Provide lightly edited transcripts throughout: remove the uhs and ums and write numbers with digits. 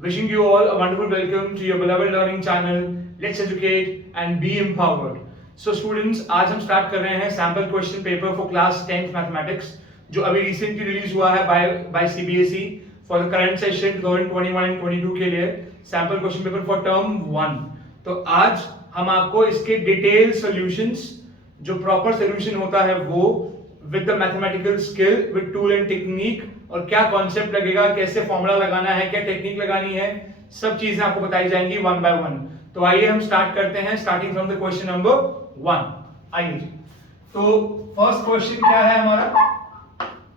Wishing you all a wonderful welcome to your beloved learning channel. Let's educate and be empowered. So students, आज हम start कर रहे हैं sample question paper for class 10th mathematics, जो अभी recently release हुआ है by CBSE for the current session 2021-22 के लिए sample question paper for term 1। तो आज हम आपको इसके डिटेल सॉल्यूशंस, जो प्रॉपर सॉल्यूशन होता है वो with the mathematical skill, with tool and technique, और क्या कॉन्सेप्ट लगेगा, कैसे फॉर्मूला लगाना है, क्या टेक्निक लगानी है, सब चीजें आपको बताई जाएंगी वन बाय वन। तो आइए हम स्टार्ट करते हैं, starting from the question number 1। आइए, तो फर्स्ट क्वेश्चन क्या है हमारा?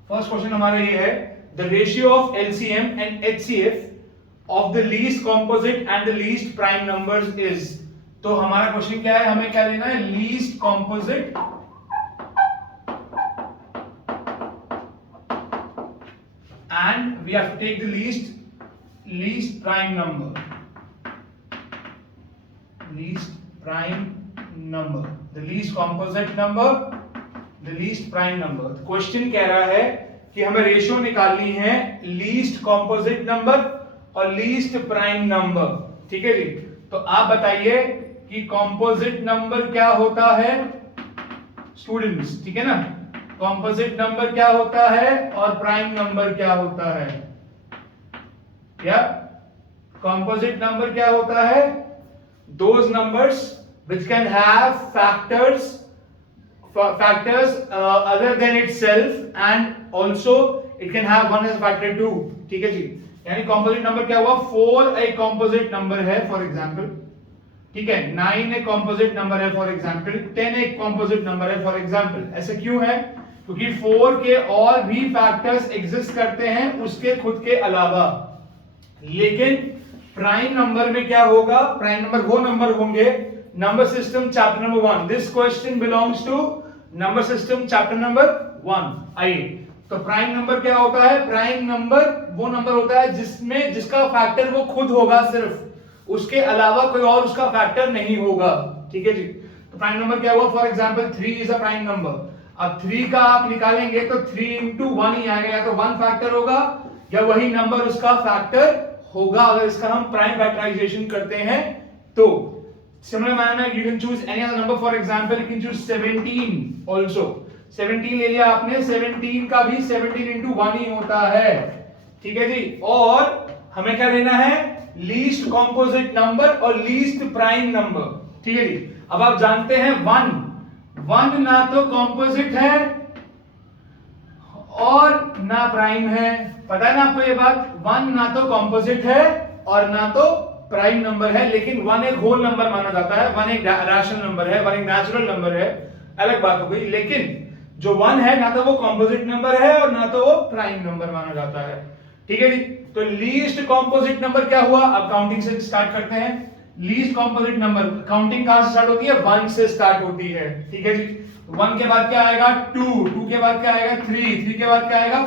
फर्स्ट क्वेश्चन हमारा ये है, the ratio of LCM and HCF of the least composite and the least prime numbers is. तो हमारा क्वेश्चन क्या है, हमें क्या लेना है? Least composite and we have to take the least prime number, the least composite number, the least prime number। Question कह रहा है कि हमें रेशियो निकालनी है लीस्ट कॉम्पोजिट नंबर और लीस्ट प्राइम नंबर। ठीक है जी, तो आप बताइए कि कॉम्पोजिट नंबर क्या होता है स्टूडेंट्स? ठीक है ना, कॉम्पोजिट नंबर क्या होता है और प्राइम नंबर क्या होता है? या कॉम्पोजिट नंबर क्या होता है? Those numbers which can have factors other than itself and also it can have one as factor 2। ठीक है जी, यानी कॉम्पोजिट नंबर क्या हुआ? 4 एक कॉम्पोजिट नंबर है फॉर एग्जांपल, ठीक है, 9 एक कॉम्पोजिट नंबर है फॉर एग्जांपल, 10 एक कॉम्पोजिट नंबर है फॉर एग्जांपल। ऐसा क्यों है? क्योंकि 4 के और भी फैक्टर्स एग्जिस्ट करते हैं उसके खुद के अलावा। लेकिन प्राइम नंबर में क्या होगा? प्राइम नंबर वो नंबर होंगे, number system chapter number 1। This question belongs to number system chapter number 1। आइए, तो प्राइम नंबर क्या होता है? प्राइम नंबर वो नंबर होता है जिसका फैक्टर वो खुद होगा, सिर्फ उसके अलावा कोई और उसका फैक्टर नहीं होगा। ठीक है जी, तो प्राइम नंबर क्या हुआ? For example 3 is a prime number. अब 3 का आप निकालेंगे तो 3 into 1 ही आएगा, या तो 1 फैक्टर होगा या वही नंबर उसका फैक्टर होगा अगर इसका हम प्राइम फैक्टराइजेशन करते हैं तो। Similar manner you can choose any other number, for example you can choose 17 also. 17 ले लिया आपने, 17 का भी 17 into 1 ही होता है। ठीक है जी, और हमें क्या लेना है? लीस्ट कॉम्पोजिट नंबर और लीस्ट प्राइम नंबर। ठीक है जी, अब आप जानते हैं 1 ना तो कॉम्पोजिट है और ना प्राइम है, पता है ना आपको ये बात? 1 ना तो कॉम्पोजिट है और ना तो प्राइम नंबर है, लेकिन 1 एक होल नंबर माना जाता है, 1 एक रैशनल नंबर है, 1 एक नेचुरल नंबर है, अलग बात हो गई। लेकिन जो 1 है ना तो वो कॉम्पोजिट नंबर है और ना तो वो प्राइम नंबर माना जाता है। ठीक है जी, तो लीस्ट कॉम्पोजिट नंबर क्या हुआ? अब काउंटिंग से स्टार्ट करते हैं। लीस्ट कॉम्पोजिट नंबर काउंटिंग कहां से स्टार्ट होती है? 1 से स्टार्ट होती है। ठीक है जी, 1 के बाद क्या आएगा? 2 के बाद क्या आएगा? 3 के बाद क्या आएगा?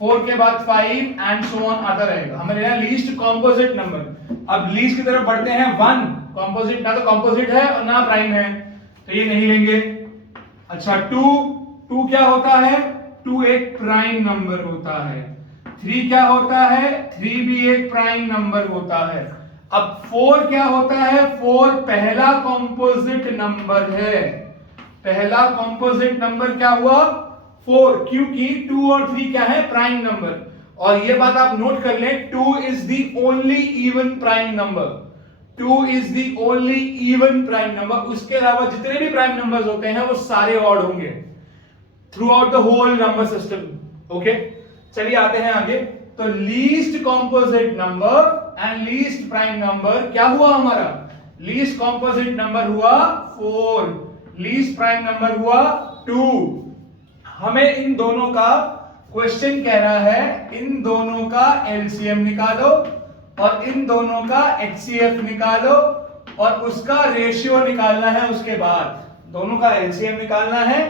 4 के बाद 5 एंड सो ऑन आता रहेगा। हमें लेना लीस्ट कॉम्पोजिट नंबर। अब लीस्ट की तरफ बढ़ते हैं। 1 कॉम्पोजिट ना तो कॉम्पोजिट है और ना प्राइम है, तो ये नहीं लेंगे। अच्छा, 2 क्या होता है? 2 एक प्राइम नंबर होता है। 3 क्या होता है? 3 भी एक प्राइम नंबर होता है। अब 4 क्या होता है? 4 पहला कॉम्पोजिट नंबर है। पहला कॉम्पोजिट नंबर क्या हुआ? 4, क्योंकि 2 और 3 क्या है? Prime number. और ये बात आप नोट कर लें, 2 is the only even prime number. 2 is the only even prime number. उसके अलावा जितने भी प्राइम नंबर्स होते हैं वो सारे ऑड होंगे throughout the whole number system. Okay, चलिए आते हैं आगे। तो least composite number and least prime number क्या हुआ हमारा? लीस्ट कॉम्पोजिट नंबर हुआ 4, लीस्ट प्राइम नंबर हुआ 2। हमें इन दोनों का क्वेश्चन कह रहा है, इन दोनों का एलसीएम निकालो और इन दोनों का एचसीएफ निकालो और उसका रेशियो निकालना है। उसके बाद दोनों का एलसीएम निकालना है,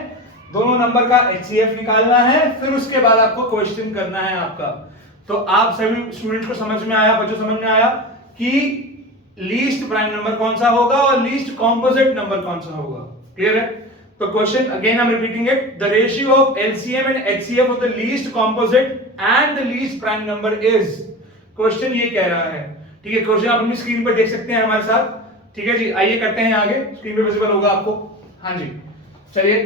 दोनों नंबर का एचसीएफ निकालना है, फिर उसके बाद आपको क्वेश्चन करना है आपका। तो आप सभी स्टूडेंट को समझ में आया, बच्चों समझ में आया कि लीस्ट प्राइम नंबर कौन सा होगा और लीस्ट कॉम्पोजिट नंबर कौन सा होगा? क्लियर है? तो question again I am repeating it, the ratio of LCM and HCF of the least composite and the least prime number is, question ये कह रहा है। ठीक है, क्वेश्चन आप अपनी स्क्रीन पर देख सकते हैं हमारे साथ। ठीक है जी, आइए करते हैं आगे, स्क्रीन पे विजिबल होगा आपको। हाँ जी, चलिए,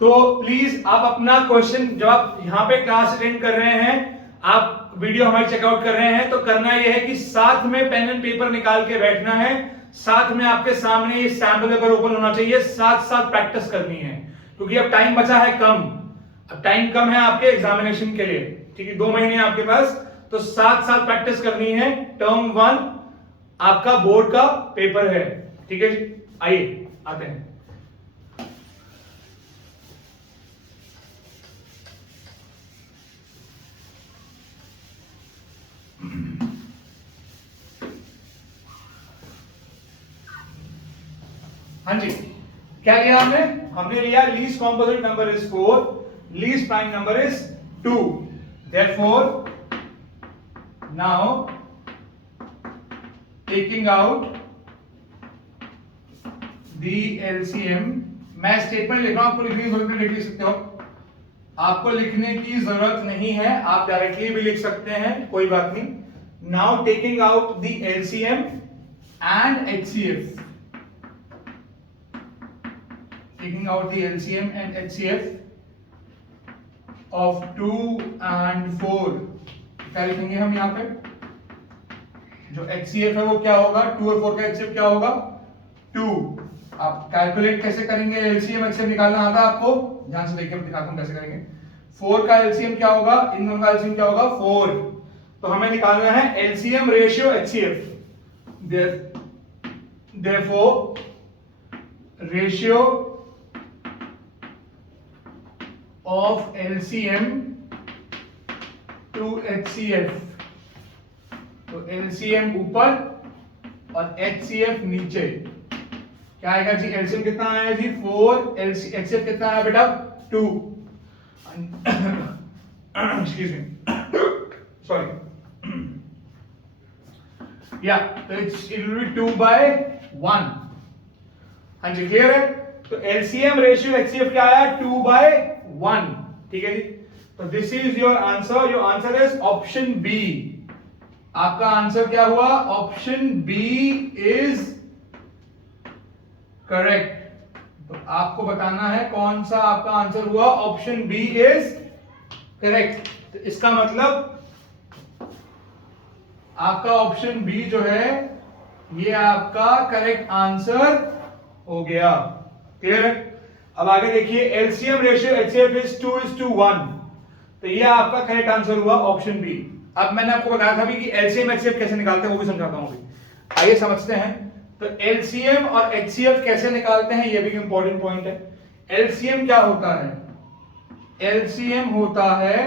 तो प्लीज आप अपना क्वेश्चन, जब आप यहाँ पे क्लास अटेंड कर रहे हैं, आप वीडियो हमारी चेकआउट कर रहे हैं, तो करना यह है कि साथ में पेन एंड पेपर निकाल के बैठना है, साथ में आपके सामने ये सैंपल पेपर ओपन होना चाहिए, साथ साथ प्रैक्टिस करनी है, क्योंकि अब टाइम बचा है कम, अब टाइम कम है आपके एग्जामिनेशन के लिए। ठीक है, 2 महीने आपके पास, तो साथ साथ प्रैक्टिस करनी है। टर्म 1 आपका बोर्ड का पेपर है। ठीक है जी, आइए आते हैं। हाँ जी, क्या लिया हमने? हमने लिया least composite number is 4, least prime number is 2, therefore now taking out the LCM, मैं स्टेटमेंट लिख रहा हूं, आपको लिखने की जरूरत नहीं, लिख सकते हो, आपको लिखने की जरूरत नहीं है, आप डायरेक्टली भी लिख सकते हैं, कोई बात नहीं। Now taking out the LCM and HCF, taking out the LCM and HCF of 2 and 4, क्या लिखेंगे हम यहाँ पे? जो HCF है वो क्या होगा? 2 और 4 का HCF क्या होगा? 2। आप कैलकुलेट कैसे करेंगे? LCM HCF निकालना आता है आपको? ध्यान से देखिए, दिखाता हूँ कैसे करेंगे। 4 का LCM क्या होगा? इन दोनों का LCM क्या होगा? 4। तो हमें निकालना है LCM ratio HCF, therefore ratio of LCM to HCF, तो LCM ऊपर और HCF नीचे, क्या आएगा जी? LCM कितना आया जी? 4, HCF कितना आया बेटा? 2। एक्सक्यूज मी, सॉरी, या तो इट विल बी 2/1। हाँ जी, क्लियर है? तो LCM रेशियो HCF क्या आया? 2/1। ठीक है जी, तो this is your answer, your answer is option B. आपका आंसर क्या हुआ? Option B is correct. तो आपको बताना है कौन सा आपका आंसर हुआ। Option B is correct. तो इसका मतलब आपका ऑप्शन बी जो है ये आपका करेक्ट आंसर हो गया। क्लियर है? अब आगे देखिए, एलसीएम रेशियो एचसीएफ इज 2:1, तो ये आपका करेक्ट आंसर हुआ ऑप्शन बी। अब मैंने आपको बताया था भी कि एलसीएम एचसीएफ कैसे निकालते हैं, वो भी समझाता हूं अभी। आइए समझते हैं। तो एलसीएम और एचसीएफ कैसे निकालते हैं, ये भी इंपॉर्टेंट पॉइंट है। एलसीएम क्या होता है? एलसीएम होता है,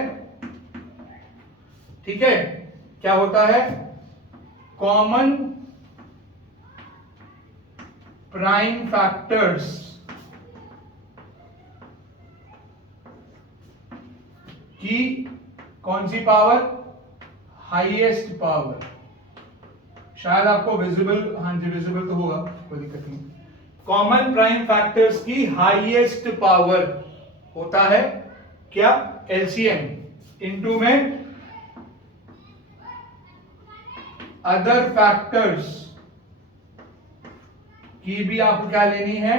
ठीक है, क्या होता है? कॉमन प्राइम फैक्टर्स की कौन सी पावर? Highest power. शायद आपको विजिबल, हाँ जी विजिबल तो होगा, कोई दिक्कत नहीं। कॉमन प्राइम फैक्टर्स की हाईएस्ट पावर होता है क्या? एलसीएम। इनटू में अदर फैक्टर्स की भी आपको क्या लेनी है?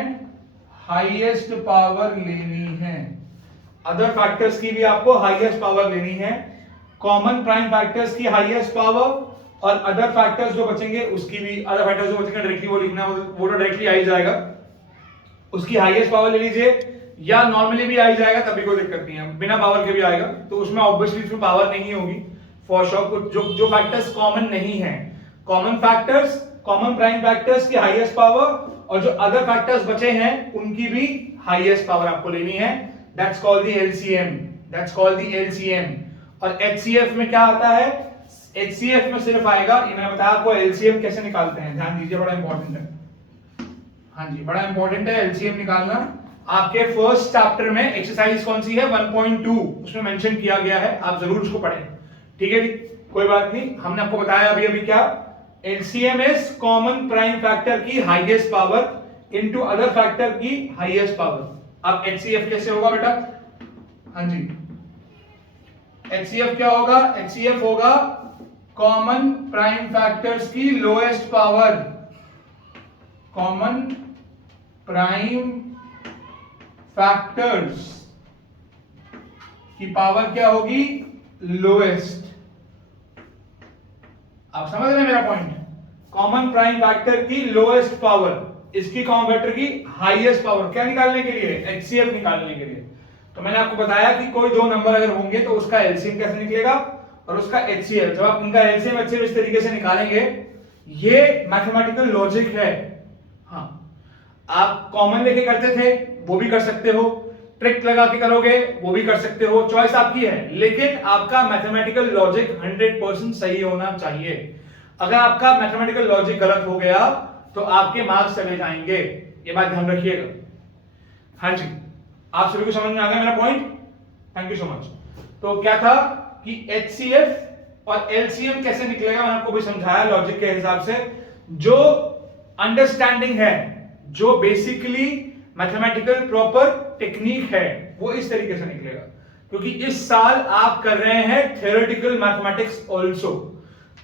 हाईएस्ट पावर लेनी है। अदर फैक्टर्स की भी आपको हाईएस्ट पावर लेनी है। कॉमन प्राइम फैक्टर्स की हाईएस्ट पावर और अदर फैक्टर्स जो बचेंगे उसकी भी, अदर फैक्टर्स जो बचेंगे डायरेक्टली वो लिखना, वो तो डायरेक्टली आ ही जाएगा, उसकी हाईएस्ट पावर ले लीजिए, या नॉर्मली भी आ ही जाएगा, तभी कोई दिक्कत नहीं है, बिना पावर के भी आएगा। तो उसमें ऑब्वियसली उसमें पावर नहीं होगी फॉर श्योर। जो फैक्टर्स कॉमन नहीं है, common factors, common prime factors की हाईएस्ट पावर, और जो अदर फैक्टर्स बचे हैं उनकी भी हाईएस्ट पावर आपको लेनी है। That's called the LCM, that's called the LCM. और एचसीएफ में क्या आता है? एचसीएफ में सिर्फ आएगा, ये मैंने बताया आपको एलसीएम कैसे निकालते हैं, ध्यान दीजिए, बड़ा इंपॉर्टेंट है। हाँ जी, बड़ा इंपॉर्टेंट है एलसीएम निकालना। आपके फर्स्ट चैप्टर में एक्सरसाइज कौन सी है? 1.2, उसमें मेंशन किया गया है, आप जरूर उसको पढ़ें। ठीक है जी, कोई बात नहीं, हमने आपको बताया अभी अभी क्या? LCM is common prime factor की highest power into other factor की हाईएस्ट पावर। अब HCF कैसे होगा बेटा? हाँ जी, HCF क्या होगा? HCF होगा कॉमन प्राइम फैक्टर्स की lowest power, common prime factors की पावर क्या होगी? लोएस्ट। आप समझ रहे हैं मेरा पॉइंट? कॉमन प्राइम फैक्टर की लोएस्ट पावर, इसकी कॉमन फैक्टर की हाईएस्ट पावर, क्या निकालने के लिए? HCF निकालने के लिए। तो मैंने आपको बताया कि कोई दो नंबर अगर होंगे तो उसका एलसीएम कैसे निकलेगा और उसका HCF। जब आप उनका एलसीएम HCF इस तरीके से निकालेंगे, ये मैथमेटिकल लॉजिक है। हाँ, आप कॉमन लेके करते थे वो भी कर सकते हो, ट्रिक लगा के करोगे वो भी कर सकते हो, चॉइस आपकी है, लेकिन आपका मैथमेटिकल लॉजिक 100% सही होना चाहिए। अगर आपका मैथमेटिकल लॉजिक गलत हो गया तो आपके मार्क्स चले जाएंगे, ये बात ध्यान रखिएगा। हाँ जी, आप सभी को समझ में आ गया मेरा point? Thank you so much. तो क्या था कि HCF और LCM कैसे निकलेगा मैंने आपको भी समझाया लॉजिक के हिसाब से। जो अंडरस्टैंडिंग है, जो बेसिकली मैथमेटिकल प्रॉपर टेक्निक है, वो इस तरीके से निकलेगा। क्योंकि इस साल आप कर रहे हैं theoretical mathematics also.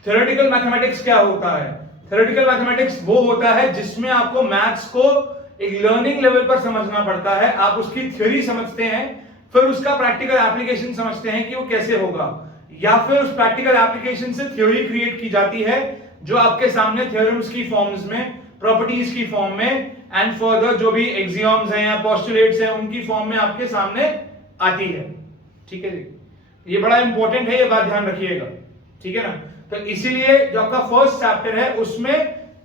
Theoretical mathematics क्या होता है? थ्योरेटिकल मैथमेटिक्स वो होता है जिसमें आपको मैथ्स को एक लर्निंग लेवल पर समझना पड़ता है। आप उसकी थ्योरी समझते हैं, फिर उसका प्रैक्टिकल एप्लीकेशन समझते हैं कि वो कैसे होगा, या फिर उस प्रैक्टिकल एप्लीकेशन से थ्योरी क्रिएट की जाती है जो आपके सामने थ्योरम्स की फॉर्म्स में, प्रॉपर्टीज की फॉर्म में, एंड फर्दर जो भी एक्सियोम्स हैं या पोस्टुलेट्स हैं उनकी फॉर्म में आपके सामने आती है। ठीक है जी, ये बड़ा इंपॉर्टेंट है, ये बात ध्यान रखिएगा। ठीक है ना? तो इसीलिए जो आपका फर्स्ट चैप्टर है उसमें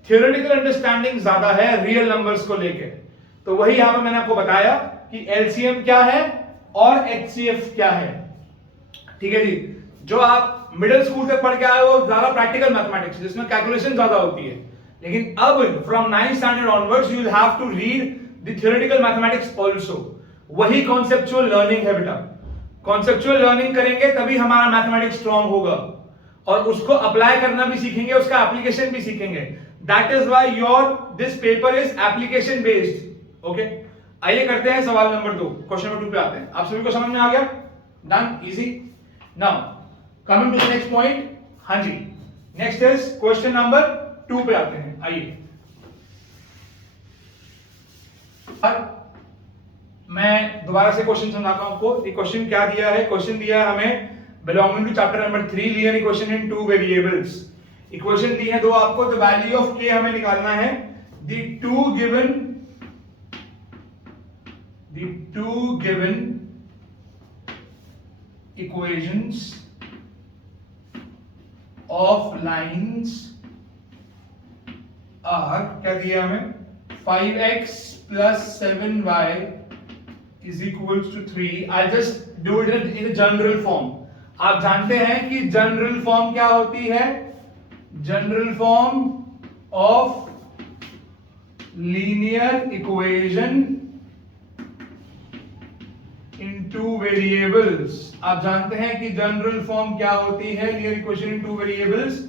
थ्योरेटिकल अंडरस्टैंडिंग ज्यादा है रियल नंबर्स को लेके। तो वही यहां पर मैंने आपको बताया कि LCM क्या है और HCF क्या है। ठीक है जी, जो आप मिडिल स्कूल तक पढ़ के आए हो ज्यादा प्रैक्टिकल मैथमेटिक्स जिसमें कैलकुलेशन ज्यादा होती है, लेकिन अब from 9th standard onwards you will have to read the theoretical mathematics also. वही कॉन्सेप्चुअल लर्निंग है बेटा। कॉन्सेप्चुअल लर्निंग करेंगे तभी हमारा मैथमेटिक्स स्ट्रांग होगा, और उसको अप्लाई करना भी सीखेंगे, उसका एप्लीकेशन भी सीखेंगे। That is why your this paper is application based. Okay, आइए करते हैं सवाल नंबर 2, क्वेश्चन नंबर 2 पे आते हैं। आप सभी को समझ में आ गया? Done, easy. Now coming to the next point. हाँ ji, next is question number 2 पे आते हैं। आइए, मैं दोबारा से क्वेश्चन समझाता हूं आपको। ये क्वेश्चन क्या दिया है? क्वेश्चन दिया है हमें belonging to chapter number 3 linear equation in two variables। Equation दी है दो आपको, तो वैल्यू ऑफ k हमें निकालना है। the two given equations of lines are, क्या दिया हमें? 5x plus 7y is equals to 3। I'll just do it in a general form। आप जानते हैं कि जनरल फॉर्म क्या होती है? General form of linear equation in two variables. आप जानते हैं कि जनरल फॉर्म क्या होती है linear equation in two variables?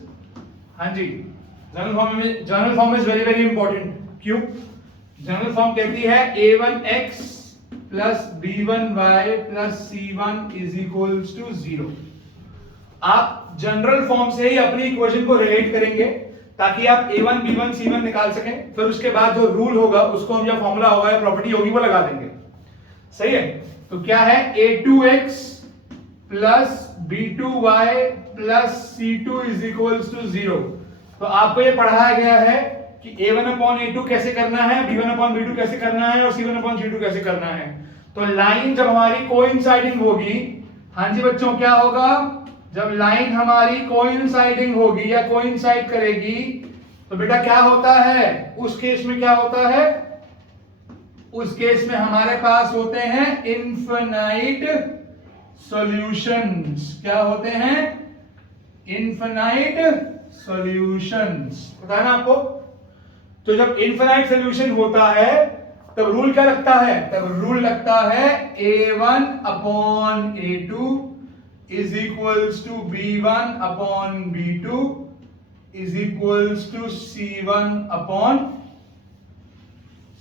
हाँ जी, general form is very very important. क्यों? जनरल फॉर्म कहती है a1x plus b1y plus c1 is equals to 0। आप जनरल फॉर्म से ही अपनी इक्वेशन को रिलेट करेंगे ताकि आप a1 b1 c1 निकाल सकें। फिर उसके बाद जो रूल होगा उसको हम, या फॉर्मूला होगा या प्रॉपर्टी होगी, वो लगा देंगे। सही है? तो क्या है? a2x plus b2y plus c2 is equals to 0। तो आपको ये पढ़ाया गया है कि a1 अपॉन a2 कैसे करना है, b1 अपॉन b2 कैसे करना है, और c1 अपॉन c2 कैसे करना है। तो लाइन जब हमारी कोइंसाइडिंग होगी, हाँ जी बच्चों, क्या होगा? जब लाइन हमारी कोइंसाइडिंग होगी या कोइंसाइड करेगी तो बेटा क्या होता है? उस केस में क्या होता है? उस केस में हमारे पास होते हैं इनफिनाइट सॉल्यूशंस। क्या होते हैं? Infinite solutions. पता है ना आपको? तो जब इनफिनाइट सॉल्यूशन होता है तब रूल क्या लगता है? तब रूल लगता है a1 upon a2 is equals to b1 upon b2 is equals to c1 upon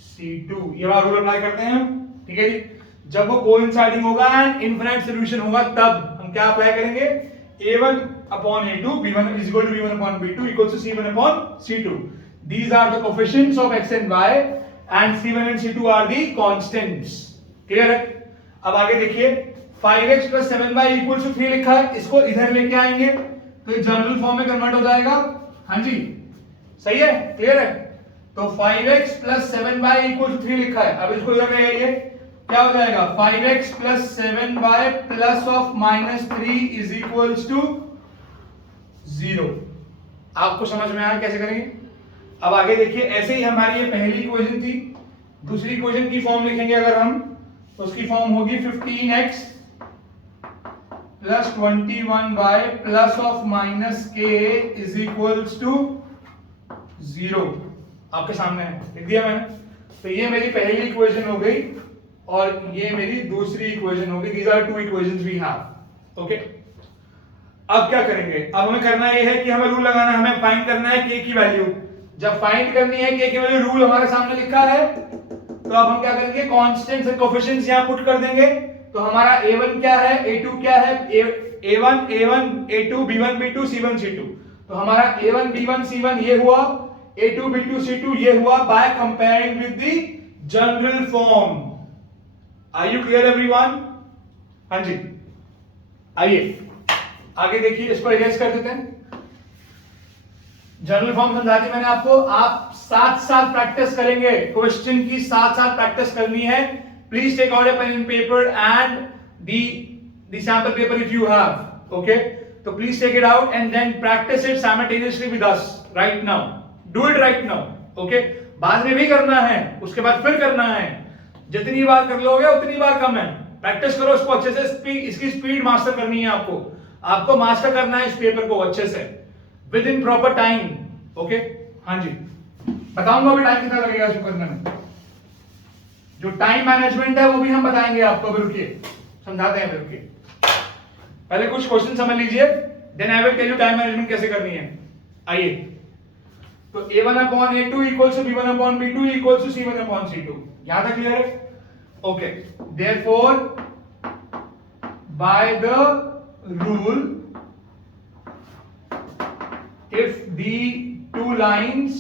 c2। ये वाला रूल अप्लाई करते हैं हम। ठीक है जी। जब वो कोइंसाइडिंग होगा एंड इनफिनिट सॉल्यूशन होगा तब हम क्या अप्लाई करेंगे, a1 upon a2 b1 is equal to b1 upon b2 equals to c1 upon c2. These are the coefficients of x and y and c1 and c2 are the constants. Clear है? अब आगे देखिए 5x plus 7y equals to 3 लिखा है, इसको इधर लेके आएंगे तो ये जनरल फॉर्म में कन्वर्ट हो जाएगा। हाँ जी सही है, क्लियर है। तो 5x plus 7y equals to 3 लिखा है, अब इसको इधर ले आइए, क्या हो जाएगा 5x plus 7y plus of -3 is equals to 0। आपको समझ में आया कैसे करेंगे? अब आगे देखिए, ऐसे ही हमारी ये पहली इक्वेशन थी, दूसरी इक्वेशन की फॉर्म लिखेंगे अगर हम, तो उसकी फॉर्म होगी 15x plus 21y plus of -k is equals to 0। आपके सामने है, लिख दिया मैंने। तो ये मेरी पहली इक्वेशन हो गई और ये मेरी दूसरी इक्वेशन होगी। These are two equations we have. Okay? अब क्या करेंगे, अब हमें करना ये है कि हमें रूल लगाना है, हमें फाइंड करना है k की वैल्यू। जब फाइंड करनी है k की वैल्यू, रूल हमारे सामने लिखा है, तो अब हम क्या करेंगे, कांस्टेंट्स एंड कोएफिशिएंट्स यहां पुट कर देंगे। तो हमारा a1 क्या है, a2 क्या है, a1 a2 b1 b2 c1 c2। तो हमारा a1 b1 c1 ये हुआ, a2 b2 c2 ये हुआ, by comparing with the general form. Are you clear everyone? हाँ जी, आइए आगे देखिए, इसको इरेज कर देते हैं। जनरल फॉर्म समझा दी मैंने आपको, आप साथ साथ प्रैक्टिस करेंगे, क्वेश्चन की साथ साथ प्रैक्टिस करनी है। Please take out a pen and paper and the sample paper if you have, okay. तो please take it out and then practice it simultaneously with us right now. Do it right now, okay. बाद में भी करना है, उसके बाद फिर करना है। जितनी बार कर लोगे उतनी बार कम है, प्रैक्टिस करो इसको अच्छे से। इसकी स्पीड मास्टर करनी है आपको मास्टर करना है इस पेपर को अच्छे से with in proper time, okay. हाँ जी, बताऊंगा अभी टाइम कितना लगेगा इसको करने में। जो टाइम मैनेजमेंट है वो भी हम बताएंगे आपको, अभी रुकिए समझाते हैं, रुकिए पहले कुछ क्वेश्चन समझ लीजिए, then I will tell you time management कैसे करनी है। आइए, तो a1 upon a2 equals to b1 upon b2 equals to c1 upon c2। यहां तक क्लियर है? Okay, therefore by the rule if the two lines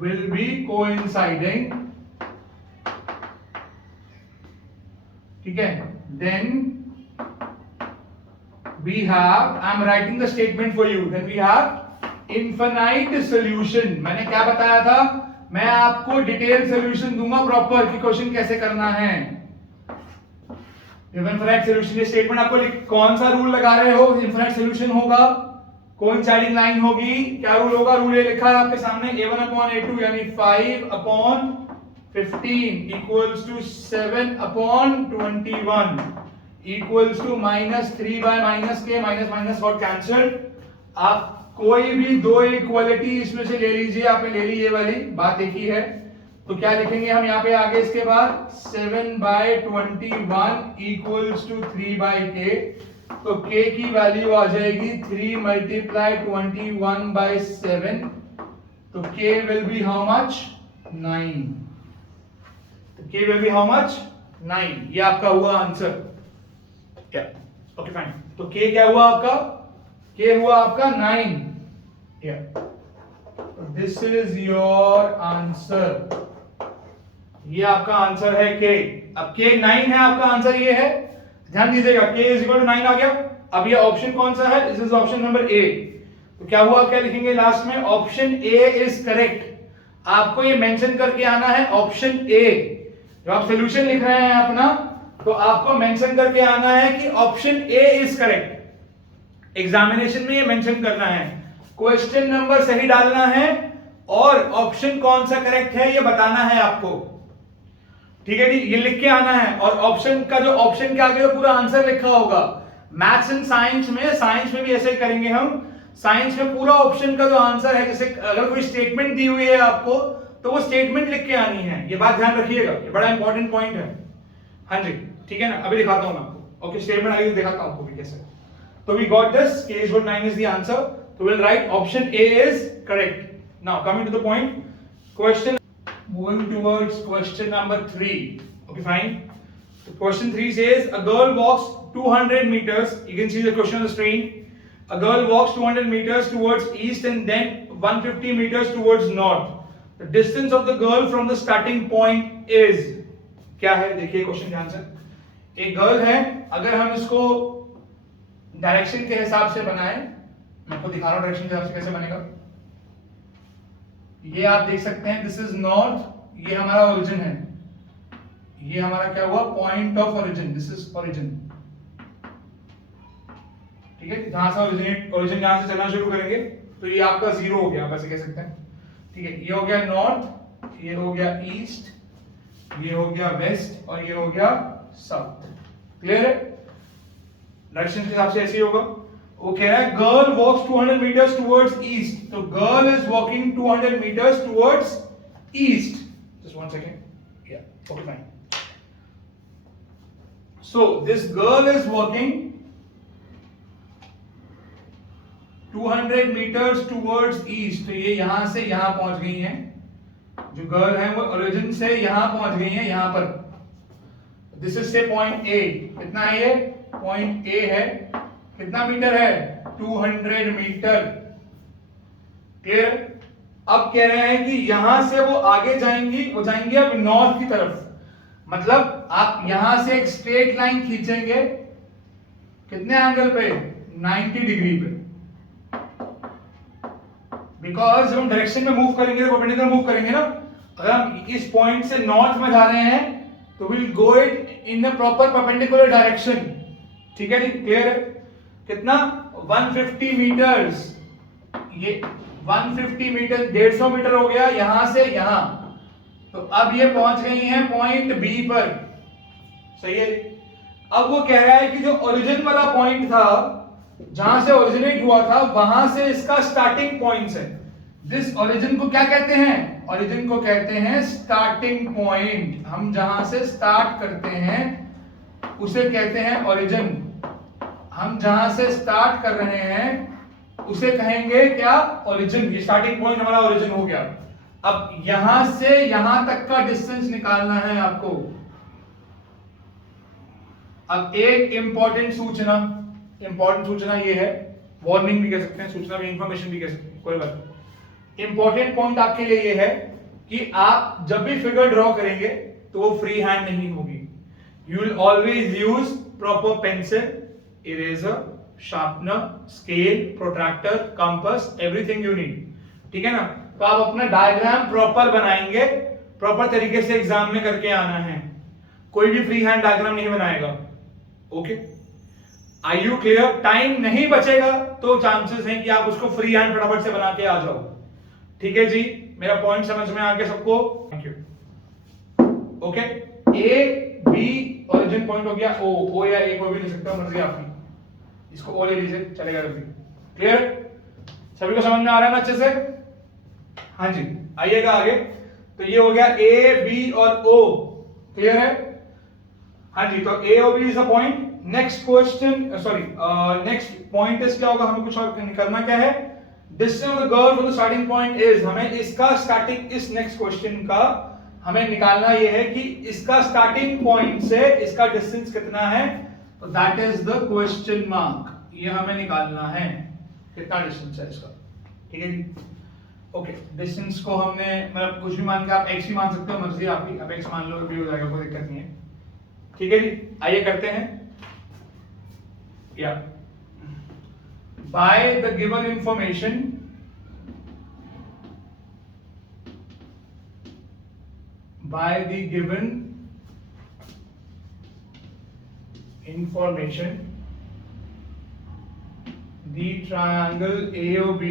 will be coinciding, ठीक है, then we have, I am writing the statement for you, then we have infinite solution। मैंने क्या बताया था, मैं आपको डिटेल सॉल्यूशन दूंगा प्रॉपर कि क्वेश्चन कैसे करना है। इनफिनिट सॉल्यूशन, ये स्टेटमेंट आपको कौन सा रूल लगा रहे हो, इनफिनिट सॉल्यूशन होगा, कोइंसाइडिंग लाइन होगी, क्या रूल होगा, रूल ये लिखा है आपके सामने, a1 upon a2 यानी 5 upon 15 equals to 7 upon 21 equals to -3 by -k, minus got cancelled. आप कोई भी दो इक्वालिटी इसमें से ले लीजिए, आपने ले ली ये वाली, बात एक ही है। तो क्या लिखेंगे हम यहाँ पे आगे इसके बाद, 7 by 21 equals to 3 by k। तो k की वैल्यू आ जाएगी 3 multiply 21 by 7। तो k will be how much, 9। तो k will be how much, 9। ये आपका हुआ आंसर क्या, ओके फाइन। तो k क्या हुआ आपका, k हुआ आपका 9। दिस इज योर आंसर, ये आपका आंसर है k। अब k 9 है, आपका आंसर ये है, ध्यान दीजिएगा, k इज इक्वल टू 9 आ गया। अब ये ऑप्शन कौन सा है, this is option number A. तो क्या हुआ, क्या लिखेंगे लास्ट में, ऑप्शन ए इज करेक्ट। आपको ये मेंशन करके आना है ऑप्शन ए। जब आप सॉल्यूशन लिख रहे हैं अपना, तो आपको मेंशन करके आना है कि option A is correct. Examination में ये मेंशन करना है, क्वेश्चन नंबर सही डालना है और ऑप्शन कौन सा करेक्ट है ये बताना है आपको, ठीक है जी, ये लिख के आना है। और ऑप्शन का जो ऑप्शन के आगे पूरा आंसर लिखा होगा। मैथ्स एंड साइंस में भी ऐसे ही करेंगे हम। साइंस में पूरा ऑप्शन का जो आंसर है, जैसे अगर कोई स्टेटमेंट दी हुई है आपको, तो वो स्टेटमेंट लिख के आनी है, ये बात ध्यान रखिएगा, ये बड़ा इंपॉर्टेंट पॉइंट है। हाँ जी, ठीक है ना, अभी दिखाता हूं मैं आपको। ओके, स्टेटमेंट आगे दिखाता हूं आपको भी कैसे। तो we got this, k is 9 is the answer, so we'll write option A is correct। now coming to the point, Question moving towards question number 3. Okay, fine. So question 3 says a girl walks 200 meters. You can see the question on the screen. A girl walks 200 meters towards east and then 150 meters towards north. The distance of the girl from the starting point is क्या है? देखिए question ध्यान से. एक girl है, अगर हम इसको डायरेक्शन के हिसाब से बनाएं, मैं आपको दिखा रहा हूं डायरेक्शन के हिसाब से कैसे बनेगा. ये आप देख सकते हैं, दिस इज नॉर्थ, ये हमारा ओरिजिन है, ये हमारा क्या हुआ? Point of origin. This is origin. ठीक है, जहां से ओरिजिन यहां से चलना शुरू करेंगे तो ये आपका जीरो हो गया, आप ऐसे कह सकते हैं. ठीक है, ये हो गया नॉर्थ, ये हो गया ईस्ट, ये हो गया वेस्ट और ये हो गया साउथ. क्लियर है? डायरेक्शन के हिसाब से ऐसे ही होगा. वो कह रहा है girl walks 200 meters towards east, तो girl is walking 200 meters towards east. Just one second. या okay fine. So this girl is walking 200 meters towards east. तो ये यहां से यहां पहुंच गई हैं. जो गर्ल है वो ओरिजिन से यहां पहुंच गई है, यहां पर. दिस इज से पॉइंट ए. कितना है ये? पॉइंट ए है. कितना मीटर है? 200 मीटर. क्लियर? अब कह रहे हैं कि यहां से वो आगे जाएंगी, वो जाएंगी अब नॉर्थ की तरफ. मतलब आप यहां से एक स्ट्रेट लाइन खींचेंगे, कितने एंगल पे? 90 डिग्री पे. बिकॉज जब हम डायरेक्शन में मूव करेंगे तो परपेंडिकुलर मूव करेंगे ना. अगर हम इस पॉइंट से नॉर्थ में जा रहे हैं तो will go it in the proper perpendicular direction. ठीक है जी, क्लियर है? कितना? 150 मीटर्स. ये 150 मीटर 150 मीटर हो गया यहां से यहां. तो अब ये पहुंच गई हैं पॉइंट बी पर. सही है. अब वो कह रहा है कि जो ओरिजिन वाला पॉइंट था, जहां से ओरिजिनेट हुआ था, वहां से इसका स्टार्टिंग पॉइंट्स है. दिस ओरिजिन को क्या कहते हैं? ओरिजिन को कहते हैं स्टार्टिंग पॉइंट. हम जहां से स्टार्ट करते हैं उसे कहते हैं ओरिजिन. हम जहां से स्टार्ट कर रहे हैं उसे कहेंगे क्या? ओरिजिन. ये स्टार्टिंग पॉइंट हमारा ओरिजिन हो गया. अब यहां से यहां तक का डिस्टेंस निकालना है आपको. अब एक इंपॉर्टेंट सूचना ये है, वार्निंग भी कह सकते हैं, सूचना भी, इंफॉर्मेशन भी कह सकते हैं, कोई बात नहीं. इंपॉर्टेंट पॉइंट आपके लिए ये है कि आप जब भी फिगर ड्रॉ करेंगे तो वो फ्री हैंड नहीं होगी. You will always use proper pencil, eraser, sharpener, scale, protractor, compass, everything you need. ठीक है ना? तो आप अपना डायग्राम प्रॉपर बनाएंगे, प्रॉपर तरीके से एग्जाम में करके आना है. कोई भी फ्री हैंड डायग्राम नहीं बनाएगा. Okay, are you clear? Time नहीं बचेगा तो चांसेस हैं कि आप उसको फ्री हैंड फटाफट से बना के आ जाओ. ठीक है जी, मेरा पॉइंट समझ में आ गया सबको? Thank you. Okay, A B origin point हो गया. ओ या ए को भी ले सकते हो, मर्जी आपकी. इसको ओ ले लीजिए, चलेगा जल्दी. क्लियर? सभी को समझ में आ रहा है ना अच्छे से? हाँ जी, आइएगा आगे. तो ये हो गया ए बी और ओ. क्लियर है? हाँ जी, तो ए और B is a point. Next question, next point is क्या होगा? हमें कुछ और करना क्या है? Distance of the girl from the starting point is. हमें इसका स्टार्टिंग, इस नेक्स्ट क्वेश्चन का हमें निकालना ये है कि इसका स्टार्टिंग पॉइंट से इसका डिस्टेंस कितना है. तो that is the question mark. ये हमें निकालना है कितना डिस्टेंस है इसका. ठीक है जी. ओके, डिस्टेंस को हमने मतलब कुछ भी मान के, आप x भी मान सकते हो, मर्जी आपकी. आप x मान लो भी हो जाएगा, कोई दिक्कत नहीं है. ठीक है जी, आइए करते हैं. या by the given information, by the given information, the triangle AOB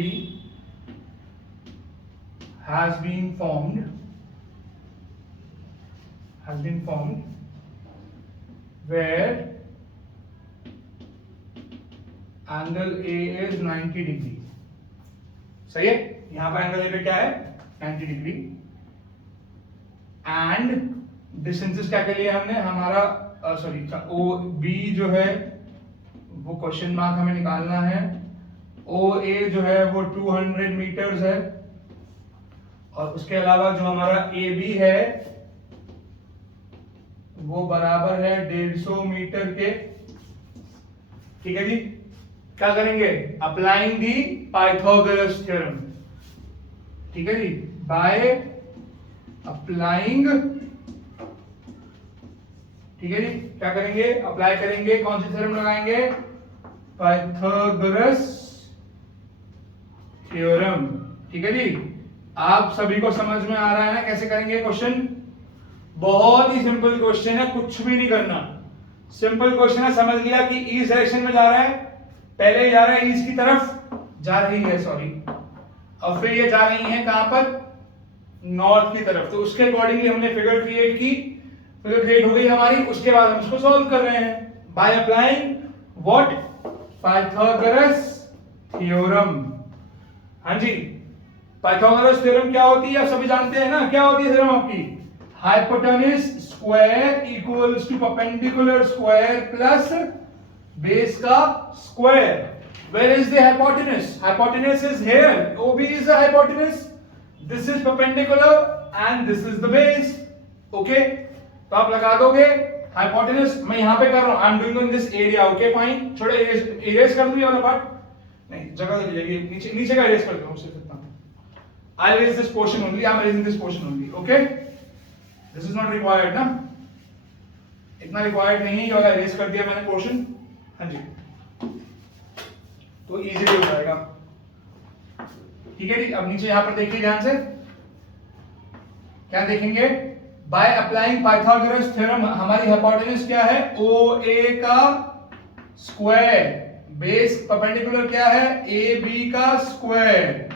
has been formed, where angle A is 90 degree. सही है? यहां पर एंगल ए पे क्या है? 90 डिग्री. एंड डिस्टेंसेस क्या कर लिए हमने? हमारा ओ बी जो है वो क्वेश्चन मार्क हमें निकालना है. ओ ए जो है वो 200 मीटर्स है और उसके अलावा जो हमारा ए बी है वो बराबर है 150 मीटर के। ठीक है जी, क्या करेंगे? अप्लाइंग दी पाइथागोरस थ्योरम। ठीक है जी, बाय अप्लाइंग, ठीक है जी, क्या करेंगे? अप्लाई करेंगे, कौन सी थ्योरम लगाएंगे? Pythagoras theorem. ठीक है जी, आप सभी को समझ में आ रहा है ना कैसे करेंगे क्वेश्चन? बहुत ही सिंपल क्वेश्चन है, कुछ भी नहीं करना, सिंपल क्वेश्चन है। समझ लिया कि ईस्ट डायरेक्शन में जा रहा है, पहले जा रहा है ईस्ट की तरफ, जा रही है सॉरी, और फिर ये जा रही है कहां पर? नॉर्थ की तरफ। तो उसके अकॉर्डिंगली हमने फिगर क्रिएट की, फिगर क्रिएट हो गई हमारी, उसके बाद हम इसको सॉल्व कर रहे हैं by applying what? Pythagoras theorem. हाँ जी, पाइथागोरस थ्योरम क्या होती है आप सभी जानते हैं ना, क्या होती है थ्योरम आपकी? Hypotenuse square equals to perpendicular square plus base का square. Where is the hypotenuse? Hypotenuse is here. OB is the hypotenuse. This is perpendicular and this is the base. Okay? तो आप लगा दोगे hypotenuse, मैं यहाँ पे कर रहा हूँ, I am doing in this area. Okay, fine. छोड़ो, erase कर दूँ ये वाला पार्ट? नहीं, जगह दे दीजिए, नीचे नीचे का erase कर दूँ सिर्फ इतना. I'll erase this portion only. I am erasing this portion only. Okay? This is not required ना? इतना required नहीं है, ये वाला erase कर दिया मैंने portion. हाँ जी, तो इजीली हो जाएगा। ठीक है जी, अब नीचे यहां पर देखिए ध्यान से, क्या देखेंगे? बाय अप्लाइंग पाइथागोरस थ्योरम हमारी हाइपोटेन्यूज क्या है? ओ ए का स्क्वायर, बेस परपेंडिकुलर क्या है? ए बी का स्क्वायर,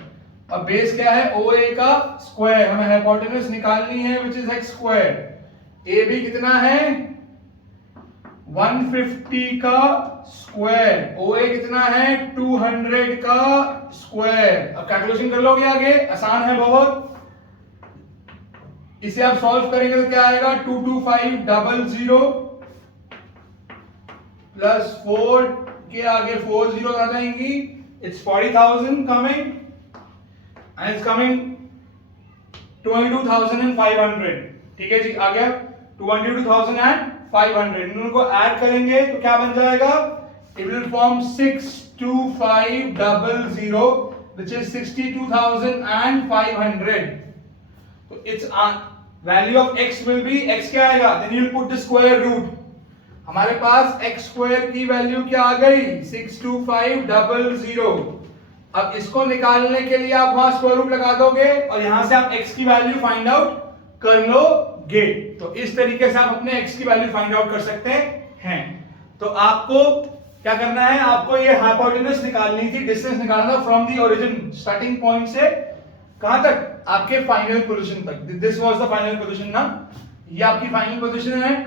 और बेस क्या है? ओ ए का स्क्वायर। हमें हाइपोटेन्यूज निकालनी है which is X square. A B कितना है? 150 का स्क्वायर। OA कितना है? 200 का स्क्वायर। अब कैलकुलेशन कर लोगे आगे, आसान है बहुत। इसे आप सॉल्व करेंगे तो क्या आएगा? 22500 प्लस 4 के आगे 4 जीरो आ जाएंगी, it's 40,000 coming and it's coming 22,500। ठीक है जी, आ गया 22,500। इनको ऐड करेंगे तो क्या बन जाएगा? It will form 62500 which is 62,500. So its value of x will be, x क्या आएगा? Then you will put the square root. हमारे पास x square की वैल्यू क्या आ गई? 62500। अब इसको निकालने के लिए आप वहां स्क्वायर रूट लगा दोगे और यहां से आप x की वैल्यू फाइंड आउट कर लोगे। तो इस तरीके से आप अपने x की वैल्यू फाइंड आउट कर सकते हैं। तो आपको क्या करना है? आपको ये हाइपोटेन्यूज निकालनी थी, डिस्टेंस निकालना था from the origin, starting point से कहां तक? आपके फाइनल पोजीशन तक। This was the final position ना, ये आपकी फाइनल पोजीशन है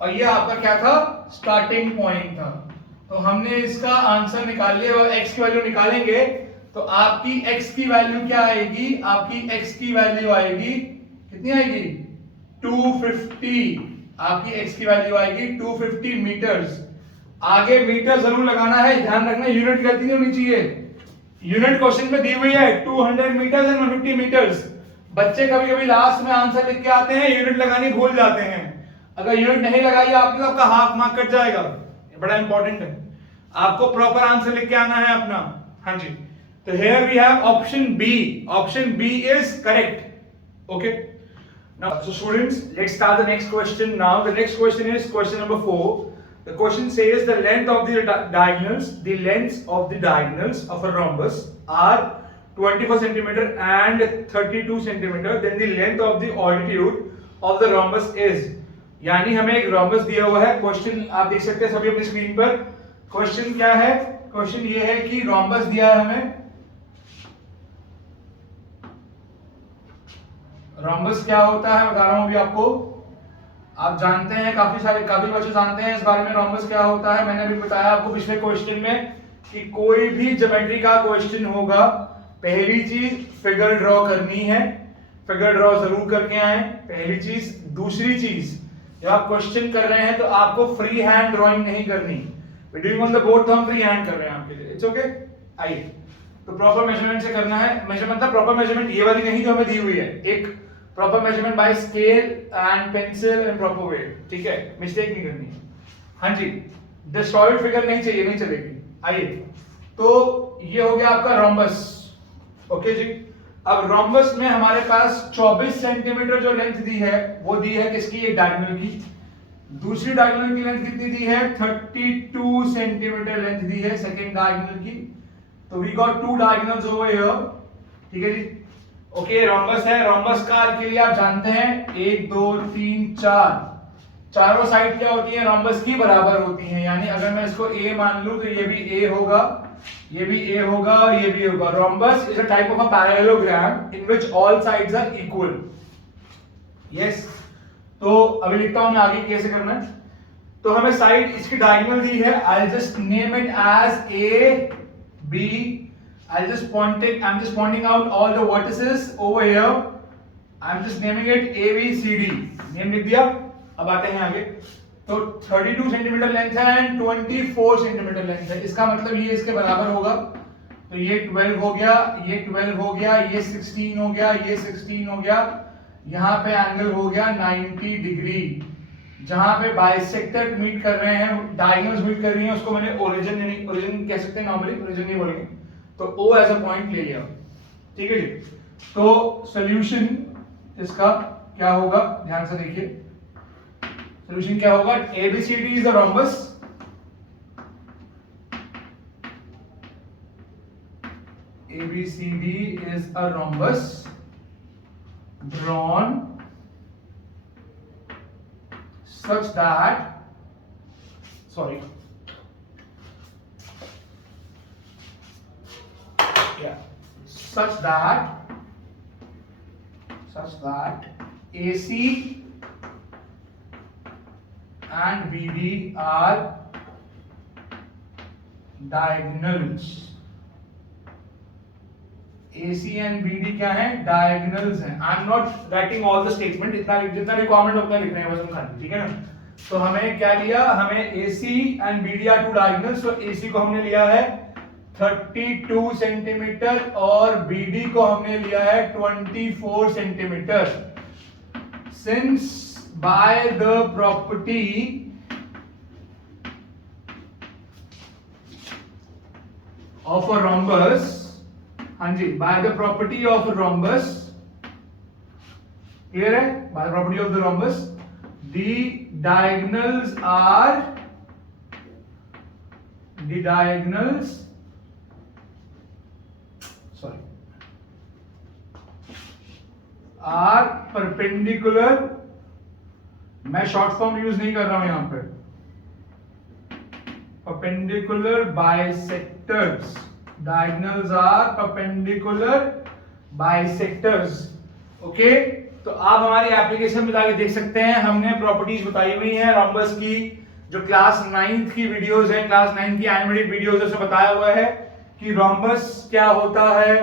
और ये आपका क्या था? स्टार्टिंग पॉइंट था। तो हमने इसका आंसर निकाल लिया और x की वैल्यू निकालेंगे तो आपकी x की वैल्यू क्या आएगी? आपकी x की वैल्यू आएगी, कितनी आएगी? 250। आपकी x की वैल्यू आएगी 250 मीटर्स। आगे मीटर जरूर लगाना है, ध्यान रखना, यूनिट गलती नहीं होनी चाहिए। यूनिट क्वेश्चन में दी हुई है 200 मीटर्स एंड 150 मीटर्स। बच्चे कभी कभी लास्ट में आंसर लिख के आते हैं, यूनिट लगानी भूल जाते हैं। अगर यूनिट नहीं लगाई आपकी तो आपका हाफ मार्क कट जाएगा, ये बड़ा इंपॉर्टेंट है। आपको प्रॉपर आंसर लिख के आना है अपना। हाँ जी, तो here we have option B. Option B is correct. Okay. Now, so students, let's start the next question now. The next question is question number 4. The question says the length of the lengths of the diagonals of a rhombus are 24 centimeter and 32 centimeter. Then the length of the altitude of the rhombus is. यानी हमें एक rhombus दिया हुआ है। Question आप देख सकते हैं सभी अपनी स्क्रीन पर। क्वेश्चन क्या है? क्वेश्चन ये है कि rhombus दिया है हमें। rhombus क्या होता है बता रहा हूं अभी आपको। आप जानते हैं, काफी बच्चे जानते हैं इस बारे में rhombus क्या होता है। मैंने अभी बताया आपको पिछले क्वेश्चन में कि कोई भी ज्योमेट्री का क्वेश्चन होगा, पहली चीज फिगर ड्रॉ करनी है, फिगर ड्रॉ जरूर करके आए, पहली चीज। दूसरी चीज, जब आप क्वेश्चन कर रहे हैं तो आपको फ्री हैंड ड्राइंग नहीं करनी। वीडियो ऑन द बोर्ड तो हम फ्री हैंड कर रहे हैं आपके लिए, इट्स ओके। आइए तो प्रॉपर मेजरमेंट से करना है। मेजरमेंट मतलब प्रॉपर मेजरमेंट ये वाली नहीं जो हमें दी हुई है, एक proper measurement by scale and pencil and proper way, ठीक है, मिस्टेक नहीं करनी है। हाँ जी, डिस्टॉर्टेड फिगर नहीं चाहिए, नहीं चलेगी। आइए, तो ये हो गया आपका रोम्बस। ओके जी, अब रोम्बस में हमारे पास 24 सेंटीमीटर जो लेंथ दी है वो दी है किसकी, एक डायगोनल की। दूसरी डायगोनल की लेंथ कितनी दी है, 32 सेंटीमीटर लेंथ दी है सेकेंड डायगोनल की। तो we got two diagonals over here, ठीक है जी। ओके, रोम्बस है, रोम्बस का के लिए आप जानते हैं 1 2 3 4 चारों साइड क्या होती है, रोम्बस की बराबर होती हैं। यानी अगर मैं इसको ए मान लूं तो ये भी ए होगा, ये भी ए होगा, ये भी होगा। Rhombus is a type of a parallelogram in which all sides are equal. Yes, तो अभी लिखता हूं मैं आगे कैसे करना है। तो हमें साइड इसकी डायगोनल दी है, I just name it as A B. I'm just pointing out all the vertices over here. I'm just naming it A B C D. Name लिख दिया। अब आते हैं आगे। तो 32 सेंटीमीटर लेंथ है एंड 24 सेंटीमीटर लेंथ है। इसका मतलब ये इसके बराबर होगा। तो ये 12 हो गया, ये 12 हो गया, ये 16 हो गया, ये 16 हो गया। यहाँ पे एंगल हो गया 90 डिग्री। जहां पे बाइसेक्टर मीट कर रहे हैं, डायगोनल्स मीट कर रही हैं, उसको मैंने ओरिजिन कह सकते हैं, नॉर्मली ओरिजिन नहीं बोलेंगे। तो O एज अ पॉइंट ले लिया, ठीक है जी। तो सॉल्यूशन इसका क्या होगा, ध्यान से देखिए। सॉल्यूशन क्या होगा, ABCD is a rhombus. ABCD is a rhombus drawn such that, such that AC and BD are diagonals। AC and BD क्या है, diagonals हैं। I am not writing all the statement, इतना जितना रिक्वायरमेंट उतना लिख रहे हैं बस हम खाली, ठीक है ना। तो हमें क्या लिया, हमें AC and BD are two diagonals। तो AC को हमने लिया है 32 सेंटीमीटर और BD को हमने लिया है 24 centimeter. Since by the property of a rhombus, हाँ जी, by the property of a rhombus, clear है, by the property of the rhombus the diagonals are perpendicular. मैं शॉर्ट फॉर्म यूज नहीं कर रहा हूं यहां पे, perpendicular bisectors. Diagonals are perpendicular bisectors. Okay, तो आप हमारी एप्लीकेशन में जाके देख सकते हैं, हमने प्रॉपर्टीज बताई हुई हैं रोम्बस की, जो क्लास 9th की वीडियोस हैं, क्लास 9 की एनिमेटेड वीडियोस है, उसमें बताया हुआ है कि रोम्बस क्या होता है,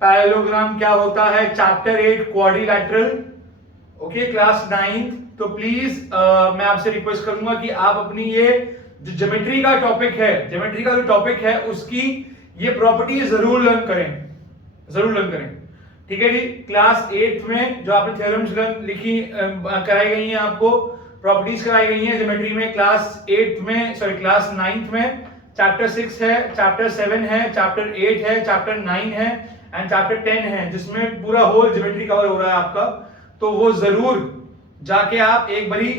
पैरेललोग्राम क्या होता है, चैप्टर 8 क्वाड्रिलैटरल। Okay, class 9। तो प्लीज मैं आपसे रिक्वेस्ट करूंगा कि आप अपनी ये जो ज्योमेट्री का टॉपिक है उसकी ये प्रॉपर्टी जरूर लर्न करें, ठीक है जी। क्लास 8 में जो आपने थ्योरम्स कराई गई हैं, आपको प्रॉपर्टीज कराई गई हैं ज्योमेट्री में। क्लास 9th में चैप्टर 6 है, चैप्टर 7 है, चैप्टर 8 है, चैप्टर 9 है एंड चैप्टर 10 है, जिसमें पूरा होल ज्योमेट्री कवर हो रहा है आपका। तो वो जरूर जाके आप एक बारी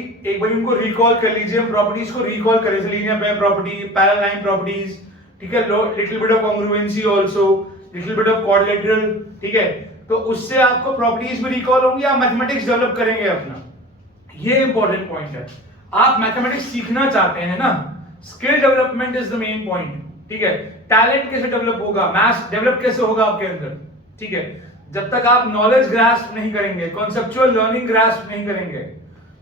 उनको रिकॉल कर लीजिए, प्रॉपर्टीज को रिकॉल करें, linear pair property, parallel line properties, ठीक है, little bit of congruency also, little bit of quadrilateral, ठीक है। तो उससे आपको प्रॉपर्टीज भी रिकॉल होंगी, आप मैथमेटिक्स डेवलप करेंगे अपना। ये इंपॉर्टेंट पॉइंट है। आप मैथमेटिक्स सीखना चाहते हैं ना, skill development is the main point, ठीक है। टैलेंट कैसे डेवलप होगा, मैथ्स डेवलप कैसे होगा आपके अंदर, ठीक है, जब तक आप नॉलेज ग्रास्प नहीं करेंगे, कॉन्सेप्चुअल लर्निंग ग्रास्प नहीं करेंगे।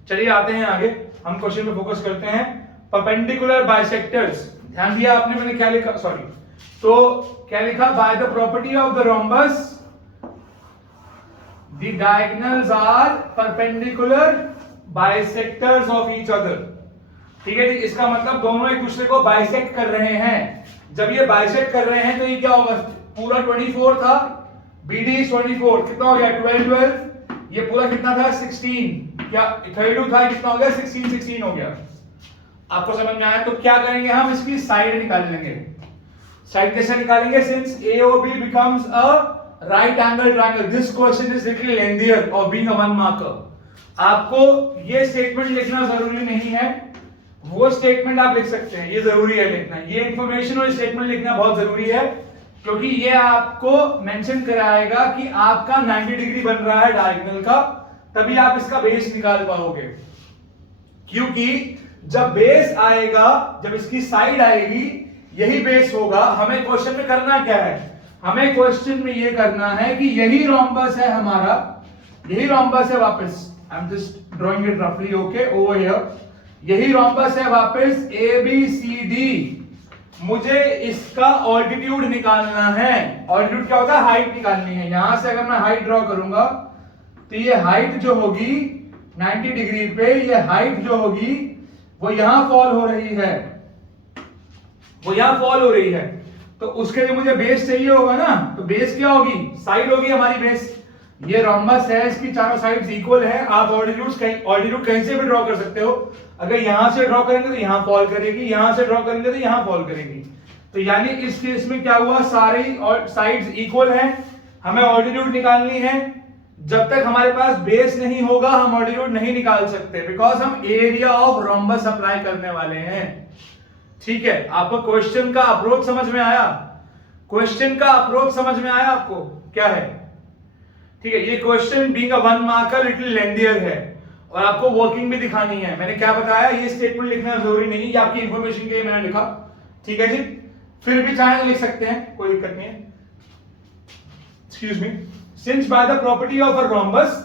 चलिए आते हैं आगे, हम क्वेश्चन पे फोकस करते हैं। परपेंडिकुलर बाइसेक्टर्स, ध्यान दिया आपने, मैंने क्या लिखा, तो क्या लिखा, by the property of the rhombus the diagonals are perpendicular bisectors of each other, ठीक है जी। इसका मतलब दोनों एक दूसरे को बाइसेक्ट कर रहे हैं। जब ये बाइसेक्ट कर रहे हैं तो ये क्या होगा, पूरा 24 था, BD is 24, कितना हो गया 12 12, ये पूरा कितना था 16, क्या 32 था, कितना हो गया 16 16 हो गया। आपको समझ में आया? तो क्या करेंगे हम, इसकी साइड निकाल लेंगे। साइड कैसे निकालेंगे? Since AOB becomes a right angle triangle, this question is little lengthier of being a one marker। आपको ये स्टेटमेंट लिखना जरूरी नहीं है, वो स्टेटमेंट आप लिख सकते हैं, ये जरूरी है लिखना, ये इंफॉर्मेशन और स्टेटमेंट लिखना बहुत जरूरी है, क्योंकि ये आपको मेंशन कराएगा कि आपका 90 डिग्री बन रहा है डायगोनल का, तभी आप इसका बेस निकाल पाओगे। क्योंकि जब बेस आएगा, जब इसकी साइड आएगी, यही बेस होगा। हमें क्वेश्चन में करना क्या है? हमें क्वेश्चन में ये करना है कि यही रोम्बस है हमारा, यही रोम्बस है वापस, I am just drawing it रफली, ओके, ओवर हियर, यही रोम्बस है वापस ABCD। मुझे इसका ऑल्टीट्यूड निकालना है। ऑल्टीट्यूड क्या होता है? हाइट निकालनी है। यहां से अगर मैं हाइट ड्रॉ करूंगा तो ये हाइट जो होगी 90 डिग्री पे, ये हाइट जो होगी वो यहां फॉल हो रही है, वो यहां फॉल हो रही है। तो उसके लिए मुझे बेस चाहिए होगा ना, तो बेस क्या होगी? साइड होगी हमारी बेस। ये रोम्बस है, इसकी चारों साइड्स इक्वल है। आप ऑल्टीट्यूड कहीं से भी ड्रॉ कर सकते हो। अगर यहां से ड्रॉ करेंगे तो यहां फॉल करेगी, यहां से ड्रॉ करेंगे तो यहां फॉल करेगी। तो यानी इस केस में क्या हुआ, सारी और साइड्स इक्वल हैं। हमें ऑल्टीट्यूड निकालनी है। जब तक हमारे पास बेस नहीं होगा हम ऑल्टीट्यूड नहीं निकाल सकते, बिकॉज हम एरिया ऑफ रोम्बस अप्लाई करने वाले हैं। ठीक है, आपको क्वेश्चन का अप्रोच समझ में आया? क्वेश्चन का अप्रोच समझ में आया आपको क्या है? ठीक है, ये question being a one marker little lengthier है और आपको वर्किंग भी दिखानी है। मैंने क्या बताया, ये स्टेटमेंट लिखना जरूरी नहीं, ये आपकी इंफॉर्मेशन के लिए मैंने लिखा। ठीक है जी, फिर भी चाहे तो लिख सकते हैं, कोई दिक्कत नहीं है। Excuse me, since by the property of a rhombus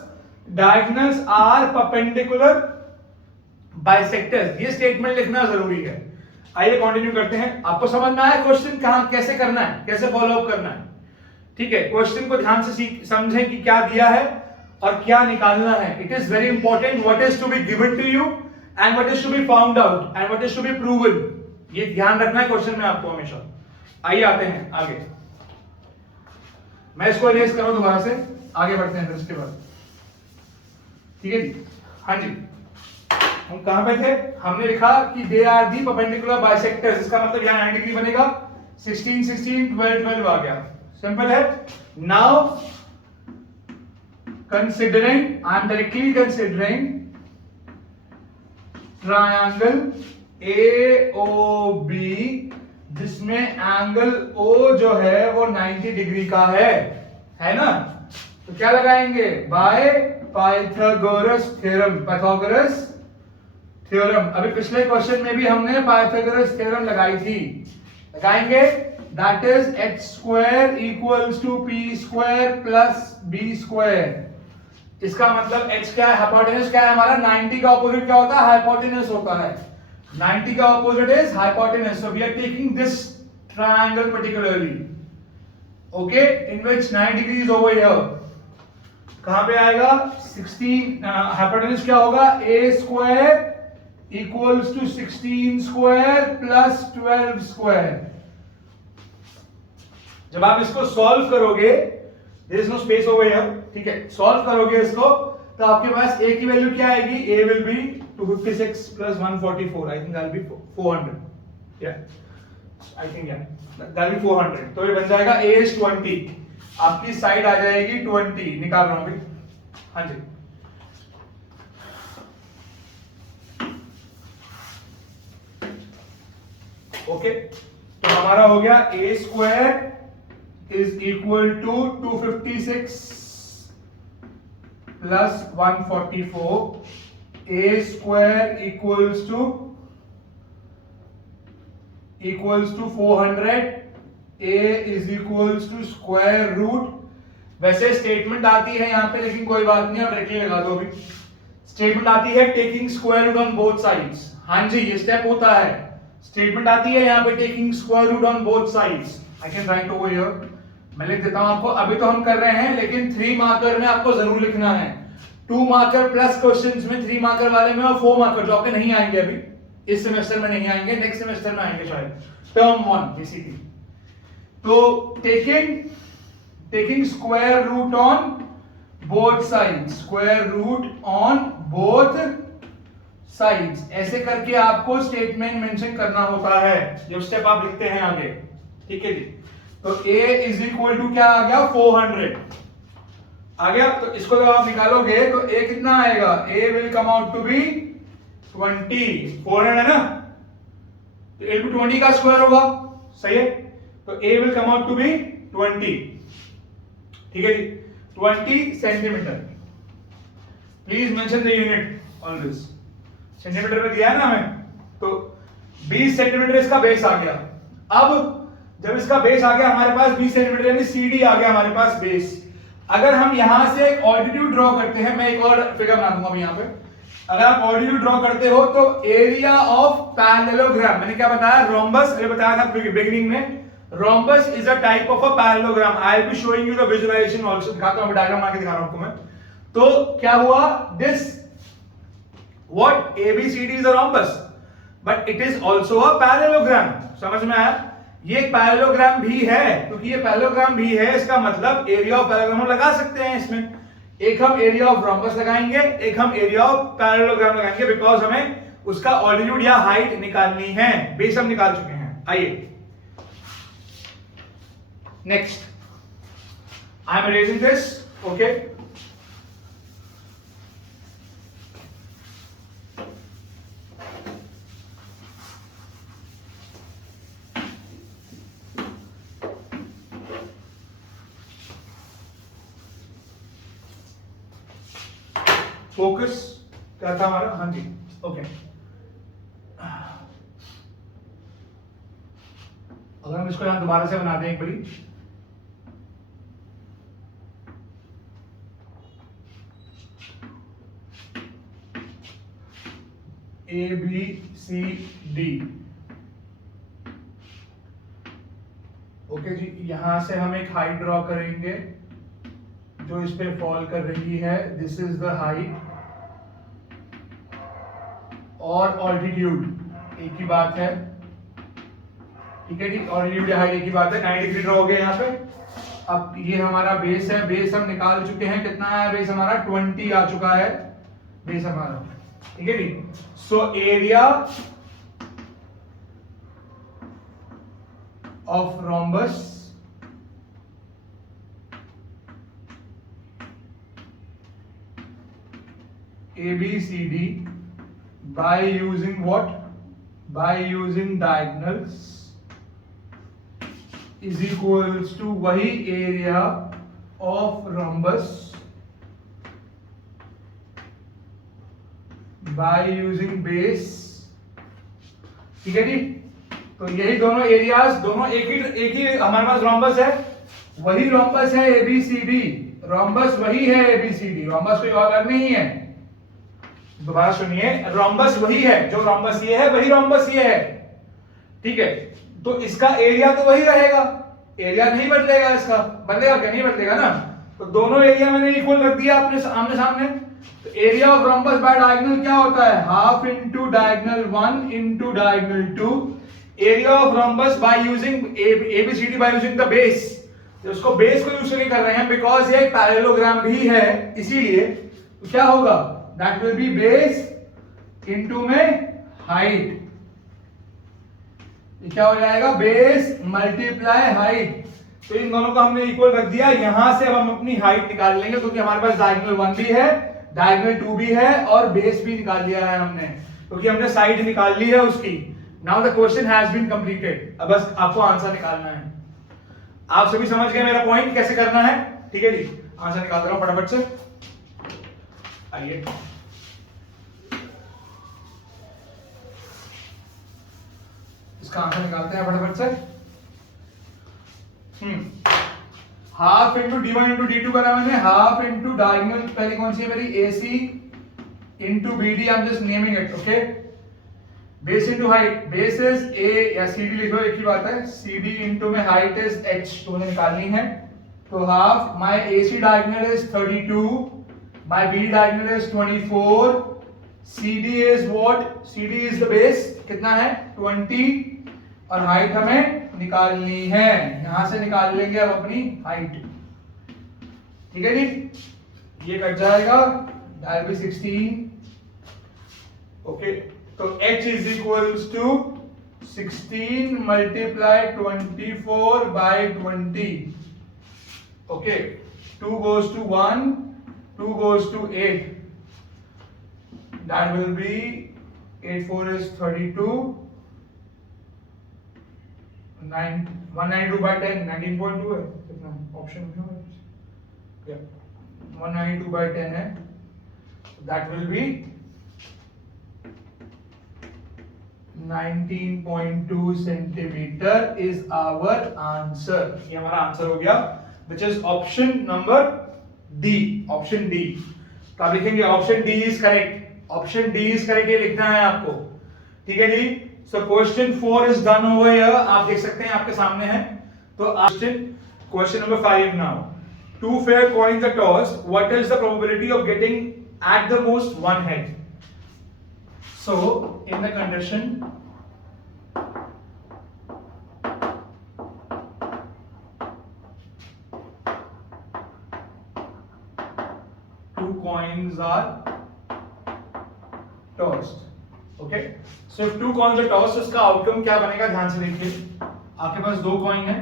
diagonals are perpendicular bisectors, ये स्टेटमेंट लिखना जरूरी है। आइए कंटिन्यू करते हैं। आपको समझ में आया क्वेश्चन कहां कैसे करना है, कैसे फॉलो अप करना है? ठीक है, क्वेश्चन को ध्यान से समझें कि क्या दिया है और क्या निकालना है। It is very important what is to be given to you and what is to be found out and what is to be proven, ये ध्यान रखना है क्वेश्चन में आपको हमेशा। आइए आते हैं आगे, मैं इसको इरेज करूं दोबारा से, आगे बढ़ते हैं इसके बाद। ठीक है जी, हाँ जी, हम कहां पे थे? हमने लिखा कि they are the perpendicular bisectors, इसका मतलब यहां 90 डिग्री बनेगा, 16 16 12 12 आ गया। सिंपल है। Now considering, I am directly considering triangle AOB जिसमें एंगल O जो है वो 90 डिग्री का है ना? तो क्या लगाएंगे? By Pythagoras theorem, Pythagoras theorem. अभी पिछले क्वेश्चन में भी हमने पाइथागोरस थ्योरम लगाई थी, लगाएंगे। That is h square equals to p square plus b square. इसका मतलब h क्या है? हाइपोटेनस क्या है हमारा? 90 का ऑपोजिट क्या होता है? हाइपोटेनस होता है। 90 का opposite is hypotenuse, so we are taking this triangle particularly, okay, in which 90 degree is over here. कहां पे आएगा? 16, हाइपोटेनस क्या होगा? a square equals to 16 square plus 12 square. जब आप इसको सॉल्व करोगे, there is no space over here, ठीक है, सॉल्व करोगे इसको तो आपके पास a की वैल्यू क्या आएगी? a will be 256 plus 144, I think that will be 400, yeah, I think yeah, that will be 400। तो ये बन जाएगा a is 20, आपकी साइड आ जाएगी 20, निकाल रहा हूं भाई। हाँ जी, ओके, तो हमारा हो गया a square is equal to 256 plus 144, a square equals to 400, a is equals to square root। वैसे स्टेटमेंट आती है यहाँ पे, लेकिन कोई बात नहीं, आप डायरेक्टली लगा दो। अभी स्टेटमेंट आती है taking square root on both sides. हाँ जी, ये स्टेप होता है। स्टेटमेंट आती है यहाँ पे taking square root on both sides. I can write over here, मैं लिख देता हूं आपको। अभी तो हम कर रहे हैं, लेकिन 3 मार्कर में आपको जरूर लिखना है। 2 मार्कर प्लस क्वेश्चंस में, 3 मार्कर वाले में और 4 मार्कर जो आपके नहीं आएंगे अभी, इस सेमेस्टर में नहीं आएंगे, नेक्स्ट सेमेस्टर में आएंगे शायद। टर्म 1 बेसिकली तो taking square root on both sides, square root on both sides, ऐसे करके आपको स्टेटमेंट मेंशन करना होता है, जो स्टेप आप लिखते हैं आगे। ठीक है जी। तो a इज इक्वल टू क्या आ गया 400 आ गया। तो इसको जब आप निकालोगे तो a कितना आएगा, a will come out to be 20, 400 है ना, तो a टू 20 का स्क्वायर होगा, सही है। तो a will come out to be 20, ठीक है ji, 20 centimetre. Please mention the unit always, centimetre में दिया है ना हमें, तो 20 सेंटीमीटर इसका बेस आ गया। अब जब इसका बेस आ गया हमारे पास 20 सेंटीमीटर, यानी CD आ गया हमारे पास बेस। अगर हम यहां से एक ऑल्टीट्यूड ड्रॉ करते हैं, मैं एक और फिगर बना दूंगा अभी यहां पे, अगर आप ऑल्टीट्यूड ड्रॉ करते हो तो एरिया ऑफ पैरेललोग्राम, मैंने क्या बताया, रोम्बस, अरे बताया था बिगिनिंग में, rhombus is a type of a parallelogram. I will be showing you the visualisation also, दिखाता हूं, डायग्राम बना के दिखा रहा हूं आपको मैं। तो क्या हुआ, this what ABCD is a rhombus but it is also a parallelogram. समझ में आया, ये एक पैरेललोग्राम भी है, क्योंकि ये पैरेललोग्राम भी है, इसका मतलब एरिया ऑफ पैरेललोग्राम हम लगा सकते हैं इसमें। एक हम एरिया ऑफ रोम्बस लगाएंगे, एक हम एरिया ऑफ पैरेललोग्राम लगाएंगे, बिकॉज हमें उसका ऑल्टीट्यूड या हाइट निकालनी है, बेस हम निकाल चुके हैं। आइए next, I am erasing this, okay. Focus क्या था हमारा, हाँ जी, ओके। अगर हम इसको यहां दोबारा से बना दें एक बारी, ABCD, ओके जी। यहां से हम एक हाइट ड्रॉ करेंगे जो इस पे फॉल कर रही है, दिस इज द हाइट, और ऑल्टीट्यूड एक ही बात है, ठीक है जी, ऑल्टीट्यूड या हाइट एक ही बात है। 90 डिग्री ड्रॉ हो गया यहाँ पे। अब ये हमारा बेस है, बेस हम निकाल चुके हैं, कितना है बेस हमारा, 20 आ चुका है बेस हमारा, ठीक है जी। So area of rhombus ABCD by using what, by using diagonals is equals to वही area of rhombus by using base, ठीक है जी। तो यही दोनों एरियाज, दोनों एक ही हमारे पास रोम्बस है, वही रोम्बस है ABCD, रोम्बस वही है ABCD, रोम्बस कोई और नहीं है। दोबारा सुनिए, रोम्बस वही है, जो रोम्बस ये है वही रोम्बस ये है, ठीक है। तो इसका एरिया तो वही रहेगा, एरिया नहीं बदलेगा, इसका बदलेगा क्या, नहीं बदलेगा ना। तो दोनों एरिया मैंने इक्वल रख दिया अपने आमने सामने। तो area of rhombus bye diagonal क्या होता है, half into diagonal 1 into diagonal 2। Area of rhombus by using ABCD by using the base, तो उसको बेस को यूज करके कर रहे हैं, बिकॉज ये पैरेललोग्राम भी है, इसीलिए तो क्या होगा, that will be base into में height, ये क्या हो जाएगा, बेस मल्टीप्लाई हाइट। तो इन दोनों को हमने इक्वल रख दिया। यहां से अब हम अपनी हाइट निकाल लेंगे, क्योंकि हमारे पास डायगोनल 1 भी है, डायगोनल 2 भी है, और बेस भी निकाल लिया है हमने, क्योंकि हमने साइड निकाल ली है उसकी। Now the question has been completed, अब बस आपको आंसर निकालना है। आप सभी समझ गए मेरा पॉइंट कैसे करना है, ठीक है जी। आंसर निकाल रहा हूं फटाफट से, आइए। इसका आंसर निकालते हैं फटाफट से। Half into D1 into D2 करा मैंने, हाफ इंटू डायगोनल पहले कौन सी है मेरी, AC into BD, I am just naming it, okay. Base into height, base is A या CD लिखो, एक ही बात है, CD इंटू में हाइट इज H, तो मुझे निकालनी है। तो half, my AC diagonal is 32, my BD diagonal is 24, CD is what, CD is the base, कितना है 20, और हाइट हमें निकालनी है, यहां से निकाल लेंगे अब अपनी हाइट, ठीक है जी। ये कट जाएगा, दैट विल बी 16, ओके। तो h is equals to 16 multiply 24 by 20, okay. 2 goes to 1, 2 goes to 8, that will be 8 4 is 32, 192 by 10 19.2 है, कितना ऑप्शन में है, 192 by 10 है, that will be 19.2 centimetre is our answer। ये हमारा आंसर हो गया, which is option number D, option D। तो आप लिखेंगे option D is correct, option D is correct, ये लिखना है आपको, ठीक है जी। So question 4 is done over here, आप देख सकते हैं आपके सामने है। तो question number 5 now, 2 fair coins are tossed, what is the probability of getting at the most one head? So in the condition two coins are tossed, okay, so if two coins are tossed, इसका outcome क्या बनेगा, ध्यान से देखिए। आपके पास दो coin है,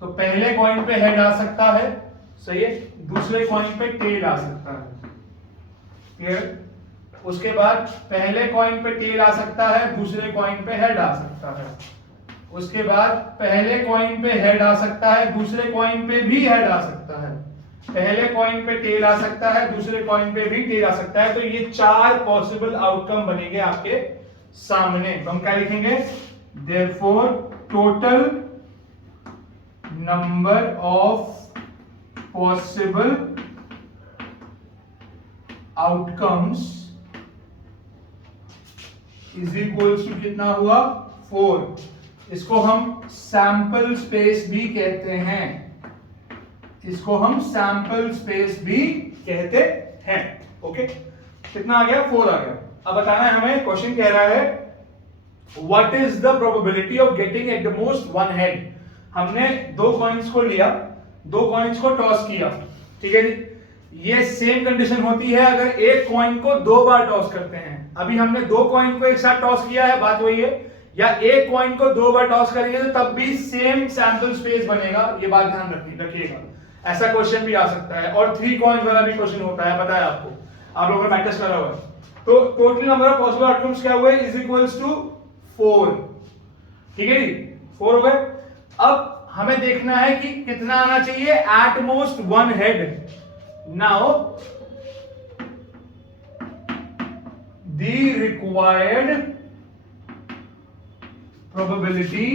तो पहले कॉइन पे हेड आ सकता है, सही है, दूसरे कॉइन पे टेल आ सकता है, क्लियर। उसके बाद पहले कॉइन पे टेल आ सकता है, दूसरे कॉइन पे हेड आ सकता है। उसके बाद पहले कॉइन पे हेड आ सकता है, दूसरे कॉइन पे भी हेड आ सकता है। पहले कॉइन पे टेल आ सकता है, दूसरे कॉइन पे भी टेल आ सकता है। तो ये 4 पॉसिबल आउटकम बनेंगे आपके सामने। तो हम क्या लिखेंगे, therefore total number of possible outcomes is equals to कितना हुआ, 4। इसको हम सैंपल स्पेस भी कहते हैं, इसको हम सैंपल स्पेस भी कहते हैं, ओके। कितना आ गया, 4 आ गया। अब बताना है हमें, क्वेश्चन कह रहा है what is the probability of getting at the most one head. हमने दो कॉइन्स को लिया, दो कॉइन्स को टॉस किया, ठीक है जी। ये सेम कंडीशन होती है अगर एक कॉइन को 2 बार टॉस करते हैं। अभी हमने 2 कॉइन को एक साथ टॉस किया है, बात वही है, या एक कॉइन को 2 बार टॉस करेंगे तो तब भी सेम सैंपल स्पेस बनेगा, ये बात ध्यान रखिएगा। ऐसा क्वेश्चन भी आ सकता है, और 3 कॉइन वाला भी क्वेश्चन होता है, पता है आपको, आप लोगों ने प्रैक्टिस करा हुआ है। तो total number of possible outcomes क्या हुए, इज इक्वल्स टू 4, ठीक है जी, 4 हो गए। अब हमें देखना है कि कितना आना चाहिए, at most one head. Now the required probability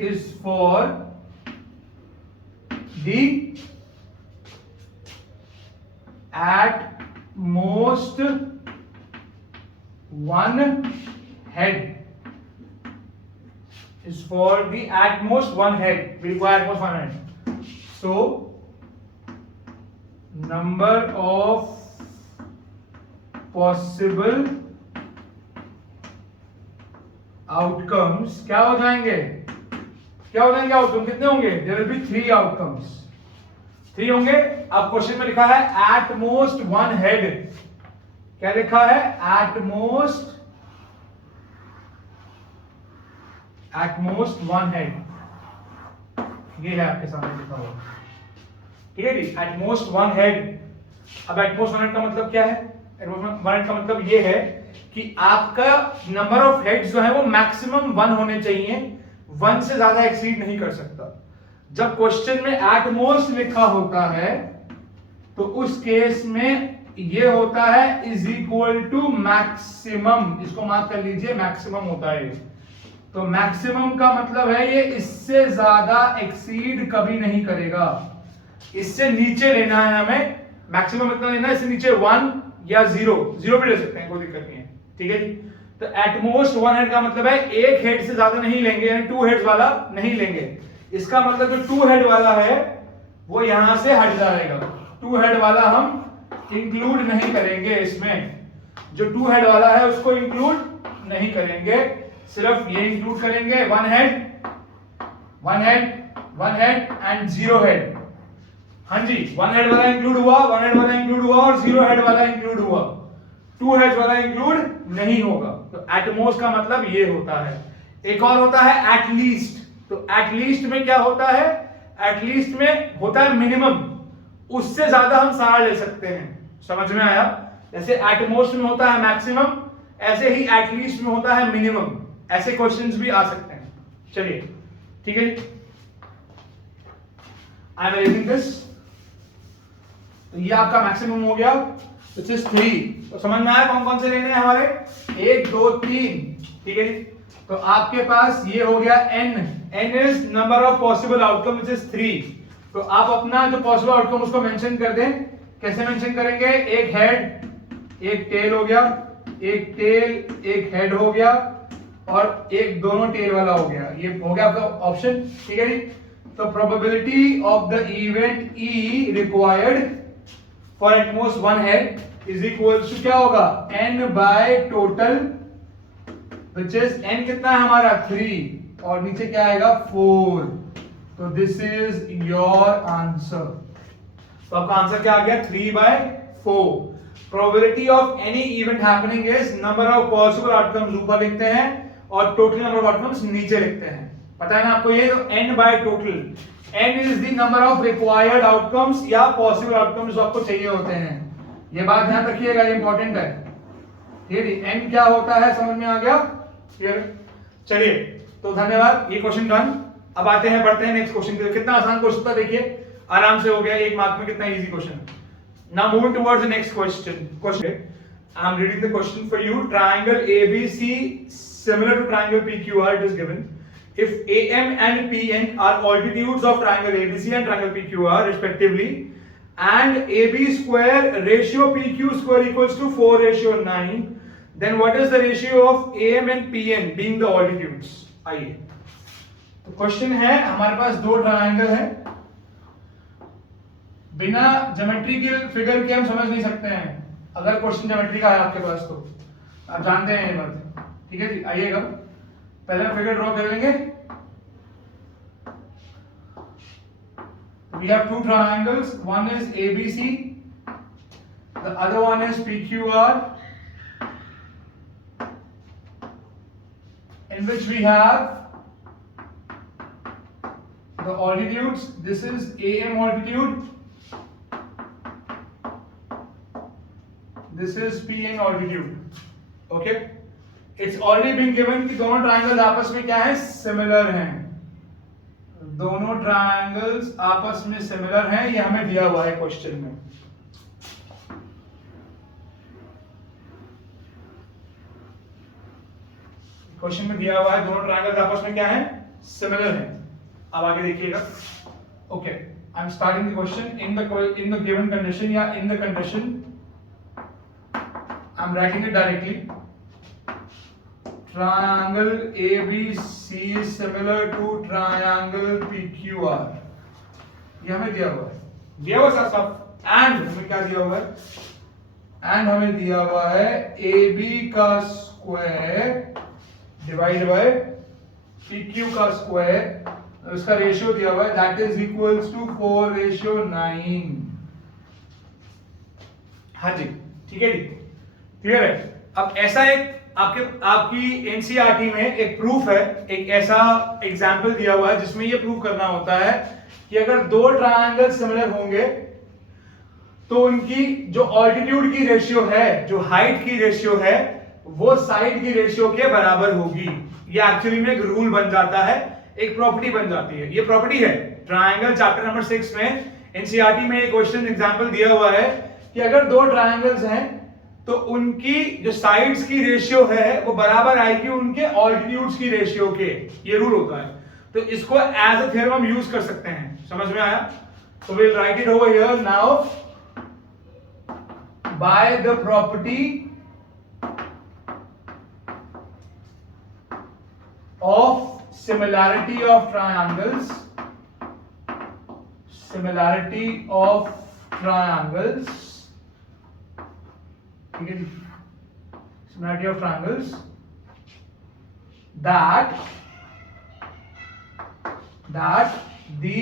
is for the at most one head, is for the at most one head, we require at most one head. So number of possible outcomes क्या हो जाएंगे, outcome कितने होंगे, there will be 3 outcomes, 3 होंगे। अब question में लिखा है at most one head, क्या लिखा है, at most one head, ये है आपके सामने लिखा हुआ, ठीक है जी, at most one head। अब at most one head का मतलब क्या है, at most one head का मतलब ये है कि आपका नंबर ऑफ हेड्स जो है वो मैक्सिमम 1 होने चाहिए, 1 से ज्यादा एक्सीड नहीं कर सकता। जब क्वेश्चन में at most लिखा होता है तो उस केस में ये होता है इज इक्वल टू मैक्सिमम, इसको मार्क कर लीजिए, मैक्सिमम होता है। तो मैक्सिमम का मतलब है ये इससे ज्यादा एक्सीड कभी नहीं करेगा, इससे नीचे लेना है हमें। मैक्सिमम इतना लेना है, इससे नीचे 1 या 0 भी ले सकते हैं, कोई दिक्कत नहीं है, ठीक है जी। तो एट मोस्ट वन हेड का मतलब है एक हेड से ज्यादा नहीं लेंगे, यानी 2 हेड्स वाला नहीं लेंगे। इसका मतलब जो 2 हेड वाला है वो यहां से हट जाएगा, 2 हेड वाला हम इंक्लूड नहीं करेंगे, इसमें जो 2 हेड वाला है उसको इंक्लूड नहीं करेंगे, सिर्फ ये इंक्लूड करेंगे 1 head, 1 head, 1 head and 0 head. हाँ जी, 1 हेड वाला इंक्लूड हुआ, 1 हेड वाला इंक्लूड हुआ और 0 हेड वाला इंक्लूड हुआ, 2 हेड वाला इंक्लूड नहीं होगा। तो एट मोस्ट का मतलब ये होता है। एक और होता है एट लीस्ट। तो एट लीस्ट में क्या होता है? एट लीस्ट में होता है मिनिमम, उससे ज्यादा हम सारा ले सकते हैं। समझ में आया? जैसे एट मोस्ट में होता है मैक्सिमम, ऐसे ही एट लीस्ट में होता है मिनिमम। ऐसे क्वेश्चंस भी आ सकते हैं। चलिए ठीक है जी, आई एम रेजिंग दिस। तो ये आपका मैक्सिमम हो गया, विच इज 3। तो समझ में आया कौन कौन से लेने हैं हमारे? 1 2 3। ठीक है जी। तो आपके पास ये हो गया n। n is number of possible outcome which is 3। तो आप अपना जो पॉसिबल आउटकम उसको मेंशन कर दें। कैसे मेंशन करेंगे? एक हेड, एक टेल हो गया, एक टेल, एक हेड हो गया और एक दोनों टेल वाला हो गया। ये हो गया आपका ऑप्शन। ठीक है जी। तो probability of the event E required for at most 1 head is equal to क्या होगा? n by total, which is n कितना है हमारा? 3 और नीचे क्या आएगा? 4। तो दिस इज योर आंसर। तो आपका आंसर क्या आ गया? 3/4। Probability of any event happening is number of possible outcomes ऊपर लिखते हैं और टोटल नंबर ऑफ आउटकम्स नीचे लिखते हैं। पता है ना आपको ये? तो n by total, n is the number of required outcomes या पॉसिबल आउटकम्स जो आपको चाहिए होते हैं। ये बात ध्यान रखिएगा, ये इंपॉर्टेंट है। ठीक है, n क्या होता है समझ में आ गया? चलिए, तो धन्यवाद, ये क्वेश्चन डन। अब आते हैं, बढ़ते हैं नेक्स्ट क्वेश्चन पे। कितना आसान क्वेश्चन था, देखिए आराम से हो गया 1 मार्क में, कितना easy question. Now moving towards the next question. I am reading the question for you. Triangle ABC similar to triangle PQR it is given. If AM and PN are altitudes of triangle ABC and triangle PQR respectively, and AB square ratio PQ square equals to 4:9, then what is the ratio of AM and PN being the altitudes? आइए, तो question है हमारे पास 2 triangle है। बिना geometrical figure के हम समझ नहीं सकते हैं। अगर क्वेश्चन ज्योमेट्री का है आपके पास तो आप जानते हैं ये बात। ठीक है जी, आइएगा पहले हम फिगर ड्रॉ कर लेंगे। We have 2 triangles, one is ABC, the other one is PQR, in which we have the altitudes. This is AM altitude, this is PN altitude. Okay, it's already been given कि दोनों triangles आपस में क्या है? Similar हैं। दोनों triangles आपस में सिमिलर हैं, ये हमें दिया हुआ है क्वेश्चन में। क्वेश्चन में दिया हुआ है दोनों ट्रायंगल्स आपस में क्या है? सिमिलर हैं। अब आगे देखिएगा। Okay, I am starting the question in the given condition या in the condition, I am writing it directly. Triangle ABC is similar to triangle PQR. ये हमें दिया हुआ है, दिया हुआ साफ साफ। एंड हमें क्या दिया हुआ है? एंड हमें दिया हुआ है AB का स्क्वायर डिवाइड बाय PQ का स्क्वायर, उसका रेशियो दिया हुआ है, दैट इज इक्वल्स टू 4:9। हाँ जी, ठीक है जी, क्लियर है। अब ऐसा एक आपकी एनसीईआरटी में एक प्रूफ है, एक ऐसा एग्जाम्पल दिया हुआ है जिसमें ये प्रूफ करना होता है कि अगर 2 ट्रायंगल सिमिलर होंगे तो उनकी जो ऑल्टीट्यूड की रेशियो है, जो हाइट की रेशियो है, वो साइड की रेशियो के बराबर होगी। ये एक्चुअली में एक रूल बन जाता है, एक प्रॉपर्टी बन जाती है। ये प्रॉपर्टी है ट्रायंगल चैप्टर नंबर 6 में, एनसीईआरटी में एक क्वेश्चन एग्जाम्पल दिया हुआ है कि अगर 2 ट्रायंगल्स हैं तो उनकी जो साइड्स की रेशियो है वो बराबर आएगी उनके ऑल्टीट्यूड्स की रेशियो के। ये रूल होता है, तो इसको एज अ थ्योरम हम यूज कर सकते हैं। समझ में आया? तो we will write it over here now. By the property of similarity of triangles, similarity of triangles, ठीक है जी, similarity of triangles that the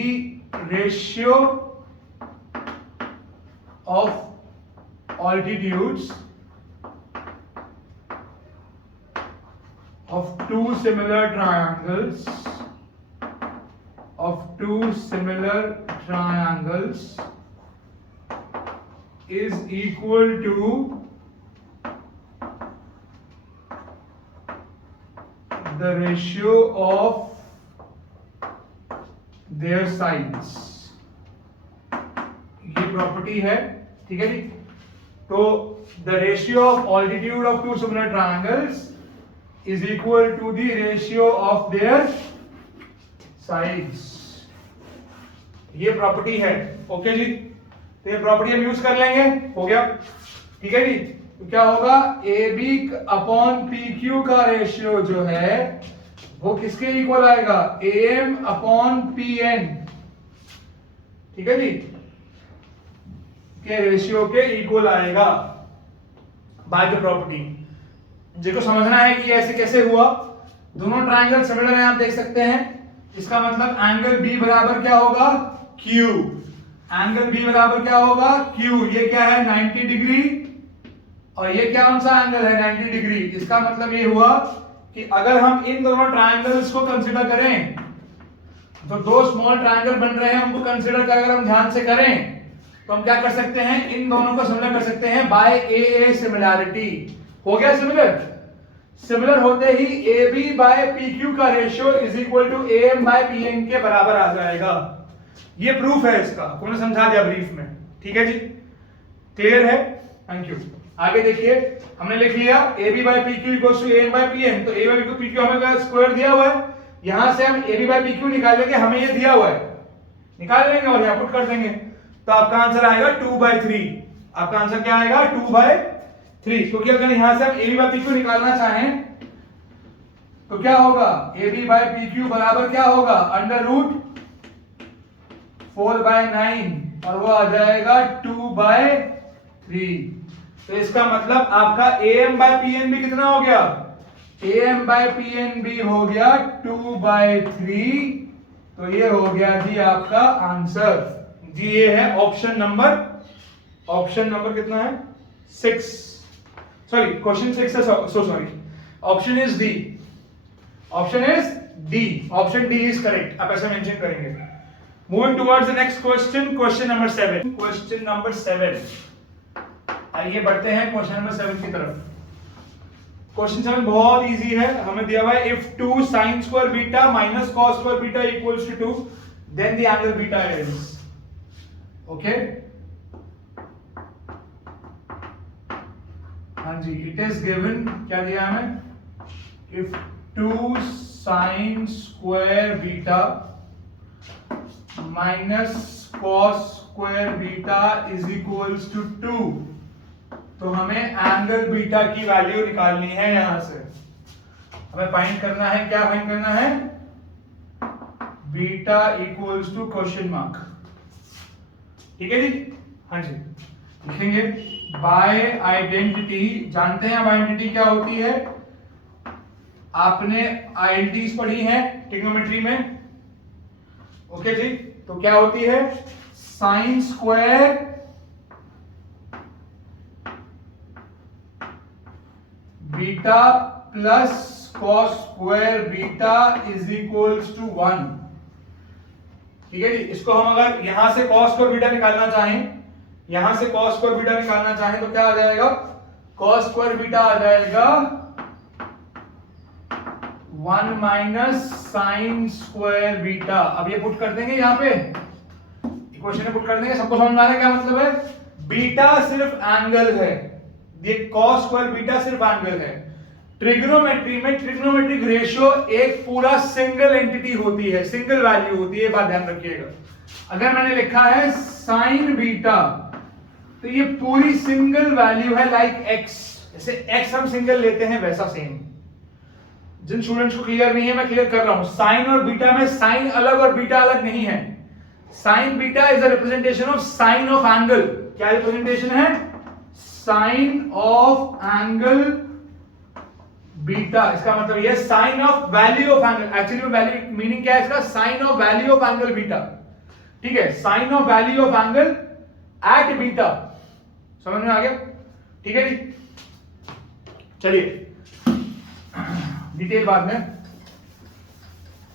ratio of altitudes of two similar triangles is equal to the ratio of their sides। ये property है, ठीक है जी। तो the ratio of altitude of two similar triangles is equal to the ratio of their sides। ये property है, okay जी। तो ये property हम यूज कर लेंगे, हो गया, ठीक है जी। तो क्या होगा, A B upon P Q का रेशियो जो है वो किसके इक्वल आएगा, A M upon P N, ठीक है जी, के रेशियो के इक्वल आएगा बाय द प्रॉपर्टी। जिसको समझना है कि ऐसे कैसे हुआ, दोनों ट्रायंगल सिमिलर हैं, आप देख सकते हैं। इसका मतलब एंगल बी बराबर क्या होगा, क्यू। एंगल बी बराबर क्या होगा, क्यू। ये क्या है, 90 डिग्री, और ये क्या कौन सा एंगल है, 90 डिग्री। इसका मतलब ये हुआ कि अगर हम इन दोनों ट्रायंगल्स को कंसीडर करें, तो दो स्मॉल ट्रायंगल बन रहे हैं, उनको कंसीडर कर अगर हम ध्यान से करें तो हम क्या कर सकते हैं, इन दोनों को सिमिलर कर सकते हैं बाय ए ए सिमिलैरिटी। हो गया सिमिलर। सिमिलर होते ही A B by P Q का ratio is equal to A M by P N के बराबर आ जाएगा। ये प्रूफ है इसका, आपको मैंने समझा दिया ब्रीफ में, ठीक है जी, क्लियर है, थैंक यू। आगे देखिए, हमने लिख लिया A B by P Q equals to A M by P N. तो ए बाई पी क्यू हमें स्क्वायर दिया हुआ है, यहां से हम A B by P Q निकाल लेंगे, हमें ये दिया हुआ है, निकाल लेंगे और यहां पुट कर देंगे। तो आपका आंसर आएगा 2/3। आपका आंसर क्या आएगा, 2/3। क्योंकि अगर यहां से हम A B by P Q निकालना चाहें तो क्या होगा, A B by P Q बराबर क्या होगा, अंडर रूट 4/9, और वो आ जाएगा 2/3। तो इसका मतलब आपका A M by P N B कितना हो गया, A M by P N B हो गया 2/3। तो ये हो गया जी आपका आंसर जी। ये है ऑप्शन नंबर कितना है, 6, सॉरी क्वेश्चन 6 है, so sorry, option is D, option D is correct. आप ऐसा मेंशन करेंगे। Moving towards the next question, question number 7। आइए बढ़ते हैं क्वेश्चन नंबर 7 की तरफ। क्वेश्चन 7 बहुत इजी है, हमें दिया हुआ है if 2 sin square beta minus cos square beta equals to 2 then the angle beta is, okay. हाँ जी, इट इज गिवन, क्या दिया हमें, if 2 sin square beta minus cos square beta is equals to 2, तो हमें एंगल बीटा की value निकालनी है। यहां से हमें फाइंड करना है, क्या फाइंड करना है, beta equals to question mark, ठीक है जी। हाँ जी, लिखेंगे बाय आइडेंटिटी। जानते हैं आइडेंटिटी क्या होती है, आपने आइडेंटिटीज पढ़ी हैं ट्रिग्नोमेट्री में, ओके जी। तो क्या होती है, sine square beta plus cos square beta is equals to 1, ठीक है जी। इसको हम अगर यहां से कॉस स्क्वायर बीटा निकालना चाहें, यहां से कॉस स्क्वायर बीटा निकालना चाहें तो क्या आ जाएगा, कॉस स्क्वायर बीटा आ जाएगा 1 माइनस साइन स्क्वायर बीटा। अब ये पुट कर देंगे, यहां पे इक्वेशन में पुट कर देंगे। सबको समझ में आ रहा है क्या मतलब है, बीटा सिर्फ एंगल है, ये cos स्क्वायर बीटा सिर्फ एंगल है। ट्रिग्नोमेट्री में ट्रिग्नोमेट्रिक रेशियो एक पूरा सिंगल एंटिटी होती है, सिंगल वैल्यू होती है, बात ध्यान रखिएगा। अगर मैंने लिखा है साइन बीटा तो ये पूरी सिंगल वैल्यू है, लाइक x, जैसे x हम सिंगल लेते हैं वैसा सेम। जिन स्टूडेंट्स को क्लियर नहीं है मैं क्लियर कर रहा हूं, साइन और बीटा में साइन अलग और बीटा अलग नहीं है। Sine beta is a representation of sine of angle. क्या रिप्रेजेंटेशन है, साइन ऑफ एंगल बीटा, इसका मतलब ये sine of value of angle, actually में वैल्यू मीनिंग क्या है इसका, sine of value of angle beta, ठीक है, sine of value of angle at beta, समझ में आ गया, ठीक है जी। चलिए डिटेल बाद में,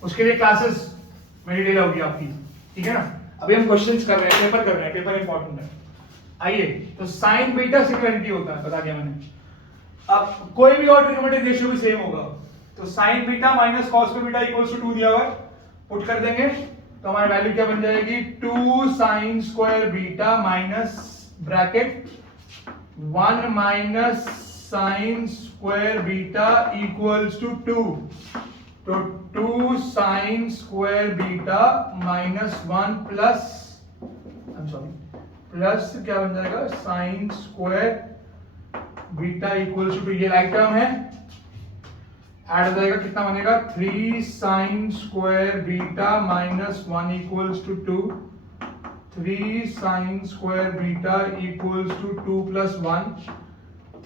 उसके लिए क्लासेस में डिटेल होगी आपकी, ठीक है ना। अभी हम क्वेश्चंस कर रहे हैं, पेपर कर रहे हैं, पेपर इंपॉर्टेंट है। आइए, तो साइन बीटा सिमिलरिटी होता है, बता दिया मैंने। अब कोई भी और ट्रिग्नोमेट्रिक रेशियो भी सेम होगा, तो sine beta minus cos beta equals to 2 दिया हुआ है, पुट कर देंगे तो हमारी वैल्यू क्या बन जाएगी, 2 sine square beta minus bracket 1 minus sine square beta equals to 2, तो 2 sine square beta minus 1 plus, I am sorry, plus क्या बन जाएगा, sine square beta equals to, ये लाइक टर्म है, ऐड हो जाएगा, कितना बनेगा, 3 sine square beta minus 1 equals to 2, 3 sine square beta equals to 2 plus 1,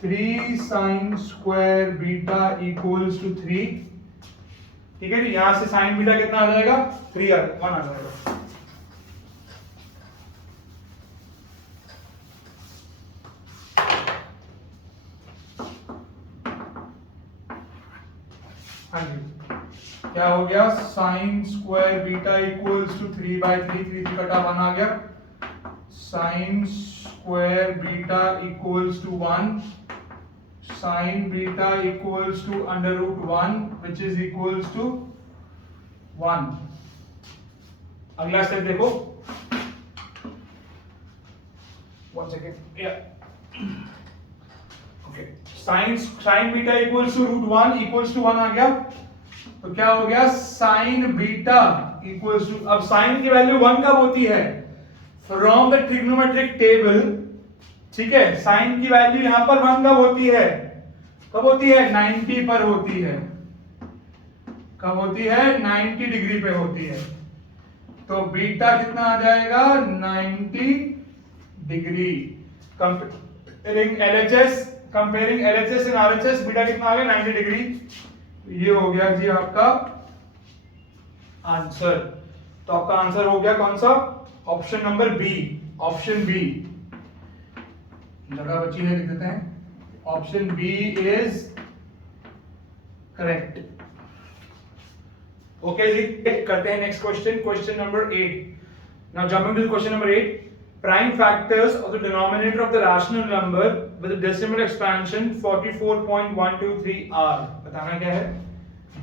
3 sine square beta equals to 3, ठीक है जी। यहां से साइन बीटा कितना आ जाएगा, 1 आ जाएगा। हाँ जी, क्या हो गया, sine square beta equals to 3/3, 3 कटा 1 आ गया, sine square beta equals to 1, sine beta equals to √1 which is equals to 1। अगला स्टेप देखो, 1 second, okay, sine beta equals to √1 equals to 1 आ गया, तो क्या हो गया, साइन बीटा इक्वल्स टू, अब साइन की वैल्यू 1 कब होती है, फ्रॉम द ट्रिग्नोमेट्रिक टेबल, ठीक है, साइन की वैल्यू यहां पर 1 कब होती है, कब होती है, 90 पर होती है, कब होती है, 90 डिग्री पे होती है, तो बीटा कितना आ जाएगा, 90 degree, comparing LHS and RHS, beta कितना आ गया, 90 डिग्री, ये हो गया जी आपका आंसर। तो आपका आंसर हो गया कौन सा, option number B, option B, जगह बची है लिख देते हैं, option B is correct. Okay जी, करते हैं next question, question number 8। Now jumping to question number 8, prime factors of the denominator of the rational number with a decimal expansion 44.123 are, बताना क्या है,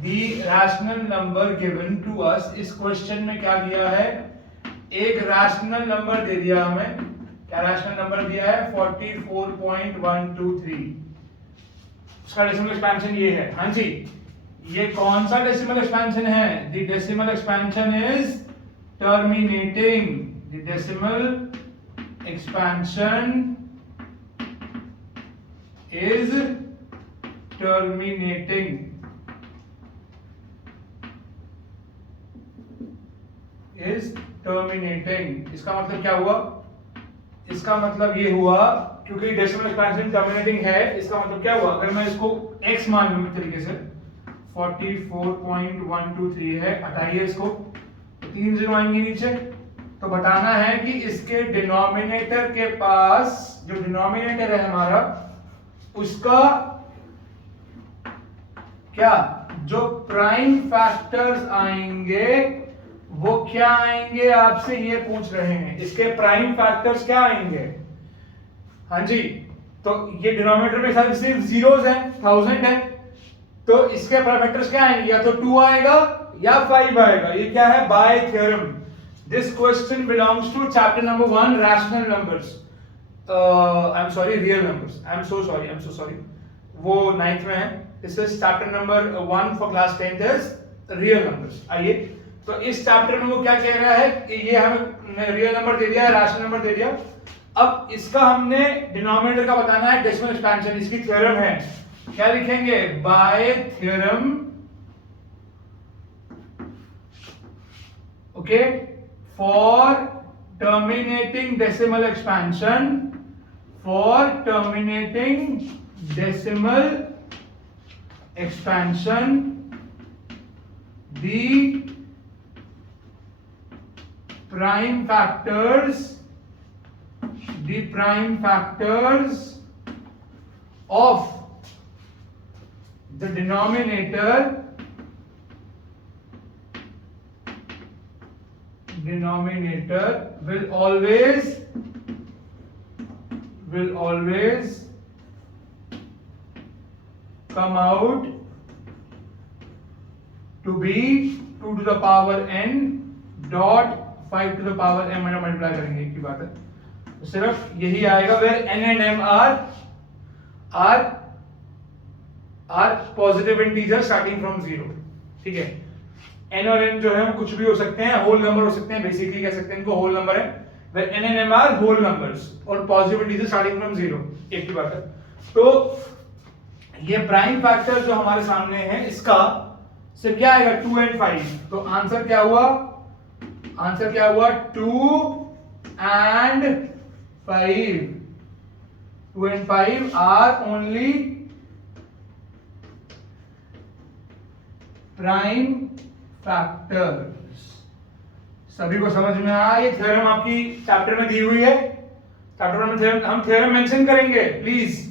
the rational number given to us, इस question में क्या दिया है, एक रैशनल नंबर दे दिया हमें, क्या रैशनल नंबर दिया है, 44.123, उसका डेसिमल एक्सपेंशन ये है, हाँ जी, ये कौन सा डेसिमल एक्सपेंशन है, the decimal expansion is terminating, the decimal expansion is terminating, इसका मतलब क्या हुआ, इसका मतलब ये हुआ, क्योंकि डेसिमल एक्सपेंशन टर्मिनेटिंग है, इसका मतलब क्या हुआ, अगर मैं इसको x मान लूं तरीके से, 44.123 है, हटाइए इसको, 3 जीरो आएंगे नीचे, तो बताना है कि इसके डिनोमिनेटर के पास, जो डिनोमिनेटर है हमारा, उसका क्या, जो प्राइम फैक्टर्स आएंगे वो क्या आएंगे, आपसे ये पूछ रहे हैं, इसके प्राइम फैक्टर्स क्या आएंगे, हाँ जी, तो ये डिनोमिनेटर में सारे सिर्फ जीरोस हैं, 1000 है, तो इसके प्राइम फैक्टर्स क्या आएंगे, या तो 2 आएगा या 5 आएगा, ये क्या है, bye theorem. This question belongs to chapter number 1, rational numbers. I'm sorry, real numbers. I'm so sorry. वो 9th में है. This is chapter number 1 for class 10th is real numbers. आइए, तो इस चैप्टर में वो क्या कह रहा है कि ये हमें रियल नंबर दे दिया, रैशनल नंबर दे दिया, अब इसका हमने डिनोमिनेटर का बताना है डेसिमल एक्सपेंशन, इसकी थ्योरम है, क्या लिखेंगे, bye theorem, okay, for terminating decimal expansion for terminating decimal expansion, the prime factors of the denominator will always come out to be 2 to the power n dot 5 to the power m multiply करेंगे, एक ही बात है, तो सिर्फ यही आएगा where n and m are positive integers starting from 0. ठीक है, n और n जो है वो कुछ भी हो सकते हैं, होल नंबर हो सकते हैं, बेसिकली कह सकते हैं इनको होल नंबर है, where n and m are whole numbers और पॉजिटिव इंटीजर स्टार्टिंग फ्रॉम 0, एक ही बात है। तो ये प्राइम फैक्टर जो हमारे सामने है इसका से क्या आएगा 2 and 5, तो आंसर क्या हुआ 2 and 5, 2 and 5 are only prime factors। सभी को समझ में आया? ये थ्योरम आपकी चैप्टर में दी हुई है, चैप्टर में हम थ्योरम मेंशन करेंगे, प्लीज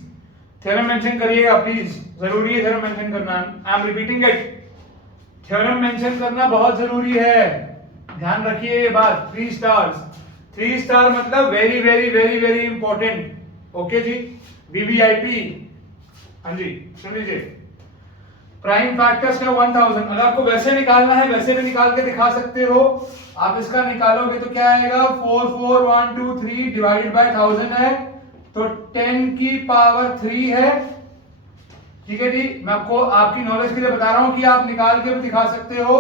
थ्योरम मेंशन करिएगा, प्लीज जरूरी है थ्योरम मेंशन करना, I am repeating it, theorem mention करना बहुत जरूरी है, ध्यान रखिए ये बात। 3 स्टार मतलब very very very very important, okay जी, वीवीआईपी। हाँ जी सुन लीजिए, प्राइम फैक्टर्स का 1000, अगर आपको वैसे निकालना है वैसे भी निकाल के दिखा सकते हो, आप इसका निकालोगे तो क्या आएगा 44123 डिवाइडेड बाय 1000 है, तो 10 की पावर 3 है, ठीक है जी। मैं आपको आपकी नॉलेज के लिए बता रहा हूं कि आप निकाल के भी दिखा सकते हो,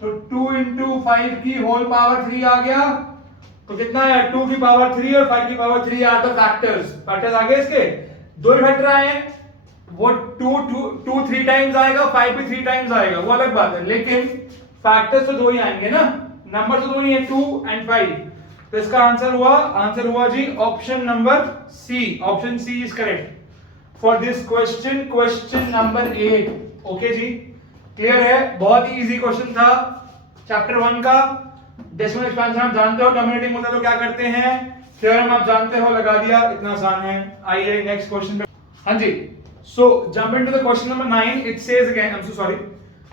तो 2 into 5 की होल पावर 3 आ गया, तो कितना है 2 की पावर 3 और 5 की पावर 3 आर द फैक्टर्स आ गए, इसके दो ही फैक्टर आए हैं, वो 2 3 टाइम्स आएगा, 5 भी 3 टाइम्स आएगा, वो अलग बात है, लेकिन फैक्टर्स तो दो ही आएंगे ना, नंबर तो दो ही है 2 and 5, तो इसका आंसर हुआ जी option number C, option C is correct for this question number 8। Okay जी, क्लियर है, बहुत ही इजी क्वेश्चन था चैप्टर 1 का। डेसिमल एक्सपेंशन आप जानते हो, टर्मिनेटिंग होता है तो क्या करते हैं, थ्योरम आप जानते हो, लगा दिया, इतना आसान है। आइए नेक्स्ट क्वेश्चन पे। हाँ जी, so jump into the question number 9, it says again, I'm so sorry,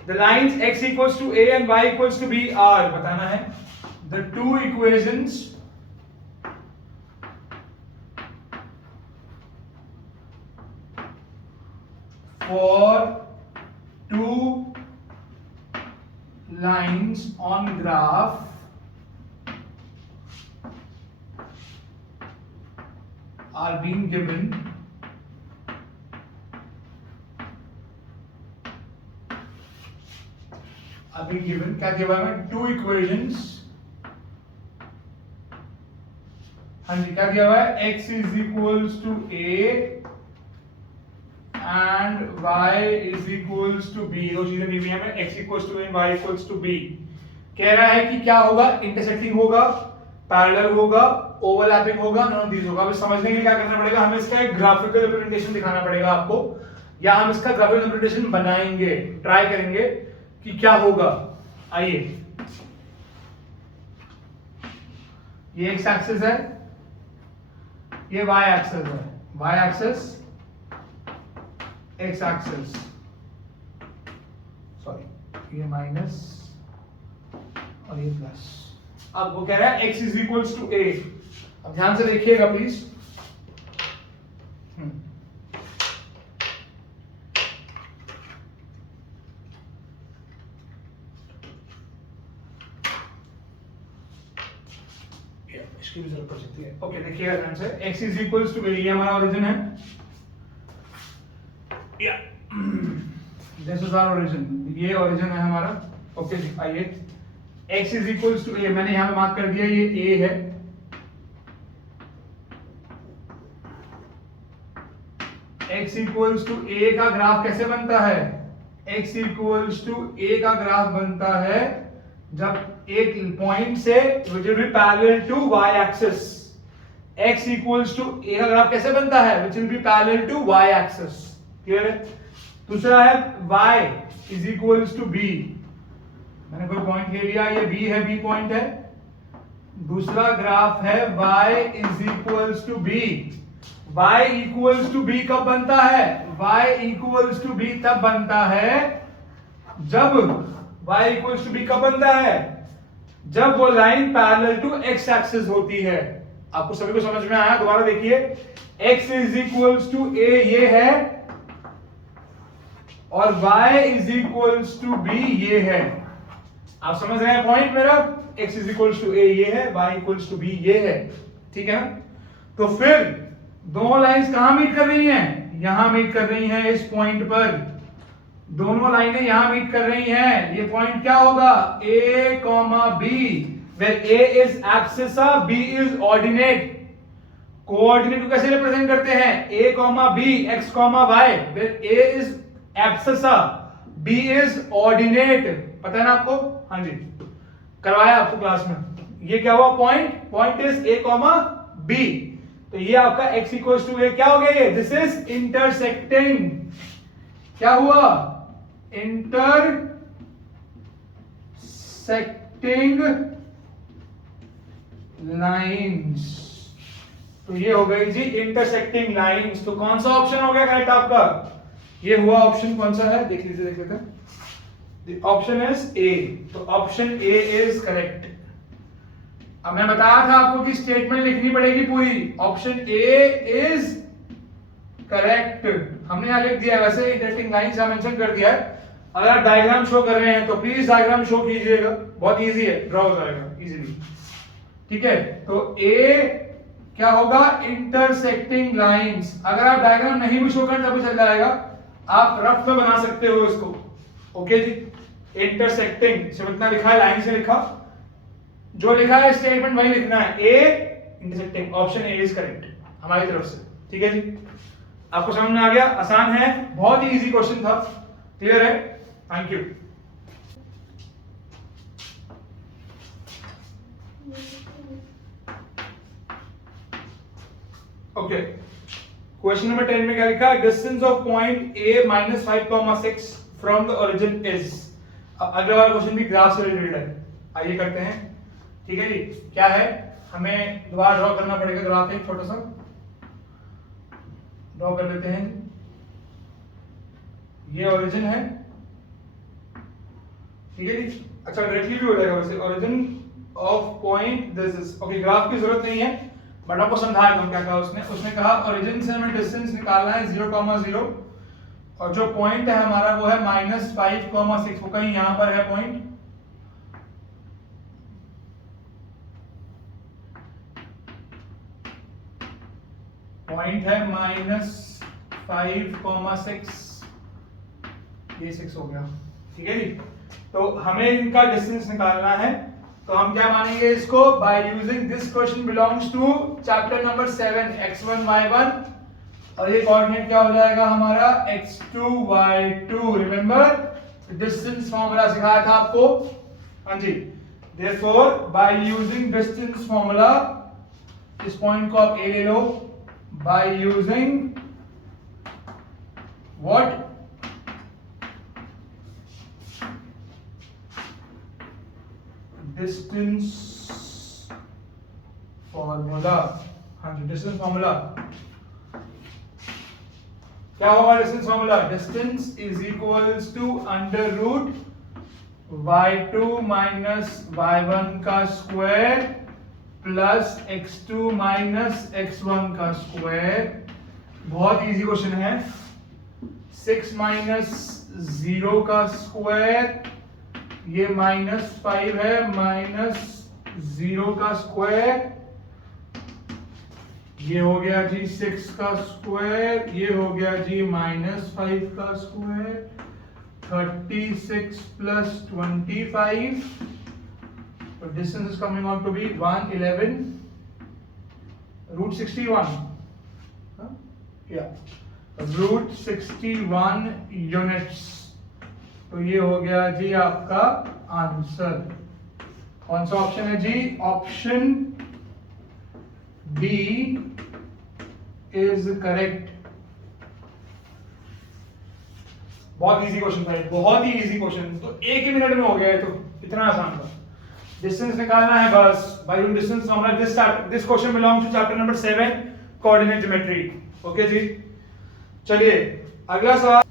the lines x equals to a and y equals to b are, बताना है the two equations for two lines on graph are being given क्या दिया हुआ है, two equations, हाँ जी क्या दिया हुआ है, x is equals to a and y is equals to b, दो चीजें दी हुई है, x equals to a y equals to b। कह रहा है कि क्या होगा, इंटरसेक्टिंग होगा, पैरेलल होगा, ओवरलैपिंग होगा, नॉन ऑफ दीस होगा। अब समझने के लिए क्या करना पड़ेगा, हमें इसका एक ग्राफिकल रिप्रेजेंटेशन दिखाना पड़ेगा आपको, या हम इसका ग्राफिकल रिप्रेजेंटेशन बनाएंगे, ट्राई करेंगे कि क्या होगा। आइए, ये एक्स एक्सिस है, ये वाई एक्सिस है, Y axis X axis, sorry ये माइनस और ये प्लस। अब वो कह रहा है x is equals to a, अब ध्यान से देखिएगा प्लीज, इसकी भी जरूरत पड़ सकती है। ओके देखिएगा ध्यान से, x इज इक्वल्स टू ये हमारा ओरिजिन है, या दिस इज आवर ओरिजिन, ये ओरिजिन है हमारा। ओके जी, आइए x is equals to a, मैंने यहां पे मार्क कर दिया, ये a है, x इक्वल्स टू a का ग्राफ कैसे बनता है, x इक्वल्स टू a का ग्राफ बनता है जब एक पॉइंट से which will be parallel to y axis, x equals to a का ग्राफ कैसे बनता है, which will be parallel to y axis. Clear है। दूसरा है y is equals to b, मैंने कोई पॉइंट ले लिया, ये b है, b पॉइंट है। दूसरा ग्राफ है y is equals to b। y equals to b कब बनता है, y इक्वल्स टू b तब बनता है जब y इक्वल्स टू b कब बनता है, जब वो line parallel to x axis होती है। आपको सभी को समझ में आया, दोबारा देखिए, x is equals to a ये है और y is equals to b ये है। आप समझ रहे हैं पॉइंट मेरा, x is equals to a ये है, y इक्वल्स टू b ये है, ठीक है ना। तो फिर दोनों लाइंस कहां मीट कर रही हैं, यहां मीट कर रही हैं इस पॉइंट पर, दोनों लाइनें यहां मीट कर रही हैं। ये पॉइंट क्या होगा, a, b, where a is abscissa, b is ordinate। Coordinate को कैसे रिप्रेजेंट करते हैं, a, b, x, y, where a is abscissa, b is ordinate। पता है ना आपको, हाँ जी, करवाया आपको क्लास में। ये क्या हुआ पॉइंट इज a, b। तो ये आपका x इक्वल्स टू a क्या हो गया, ये दिस इज इंटरसेक्टिंग, क्या हुआ, इंटरसेक्टिंग लाइंस। तो ये हो गई जी इंटरसेक्टिंग लाइंस। तो कौन सा ऑप्शन हो गया करेक्ट आपका, ये हुआ ऑप्शन, कौन सा है देख लीजिए, देख लेते हैं। ऑप्शन इज ए, तो ऑप्शन ए इज करेक्ट। अब मैं बताया था आपको कि स्टेटमेंट लिखनी पड़ेगी पूरी, ऑप्शन ए इज करेक्ट, हमने यहां लिख दिया है, वैसे इंटरसेक्टिंग लाइंस यहां मेंशन कर दिया है। अगर आप डायग्राम शो कर रहे हैं तो प्लीज डायग्राम शो कीजिएगा, बहुत इजी है, ड्रॉ हो जाएगा इजीली, ठीक है। तो ए क्या होगा, इंटरसेक्टिंग लाइंस। अगर आप डायग्राम नहीं भी शो करें तभी चल जाएगा, आप रफ में बना सकते हो इसको, ओके जी। इंटरसेक्टिंग सिर्फ इतना लिखा है, लाइन से लिखा, जो लिखा है स्टेटमेंट वही लिखना है, A intersecting, option A is correct हमारी तरफ से, ठीक है जी। आपको समझ में आ गया, आसान है, बहुत ही इजी क्वेश्चन था, क्लियर है, thank you. Okay, question number 10 में क्या लिखा, distance of point A -5,6 from the origin is. अब अगला वाला क्वेश्चन भी ग्राफ से रिलेटेड है, आइए करते हैं, ठीक है जी। क्या है, हमें दोबारा ड्रॉ करना पड़ेगा ग्राफ, एक छोटा सा ड्रॉ कर लेते हैं। ये ओरिजिन है, ठीक है जी। अच्छा डायरेक्टली भी हो जाएगा वैसे, origin of point this is, okay graph की जरूरत नहीं है, बट आपको समझाया था क्या कहा उसने कहा ओरिजिन से हमें डिस्टेंस निकालना है 0,0 और जो पॉइंट है हमारा वो है -5,6, वो कहीं यहां पर है पॉइंट, है -5,6, ये 6 हो गया, ठीक है जी। तो हमें इनका डिस्टेंस निकालना है, तो हम क्या मानेंगे इसको, by using this question belongs to chapter number 7 x1 y1, और ये कोऑर्डिनेट क्या हो जाएगा हमारा x2 y2। Remember distance formula सिखाया था आपको, हाँ जी। Therefore by using distance formula, इस पॉइंट को आप a ले लो, by using what, distance formula, हाँ जी डिस्टेंस फॉर्मूला क्या होगा, distance formula, distance is equals to under root y2 minus y1 का square plus x2 minus x1 का स्क्वायर। बहुत इजी क्वेश्चन है, 6 माइनस 0 का स्क्वायर, ये -5 है, -0 का स्क्वायर, ये हो गया जी 6 का स्क्वायर, ये हो गया जी -5 का स्क्वायर, 36 प्लस 25, तो distance is coming out to be 111 √61, या √61 यूनिट्स। तो ये हो गया जी आपका आंसर। कौन सा ऑप्शन है जी, ऑप्शन B is correct। बहुत इजी क्वेश्चन था, बहुत ही इजी क्वेश्चन, तो एक ही मिनट में हो गया है, तो इतना आसान था। डिस्टेंस निकालना है बस, by using distance formula. This question belongs to chapter number 7 coordinate geometry. Okay जी, चलिए अगला सवाल।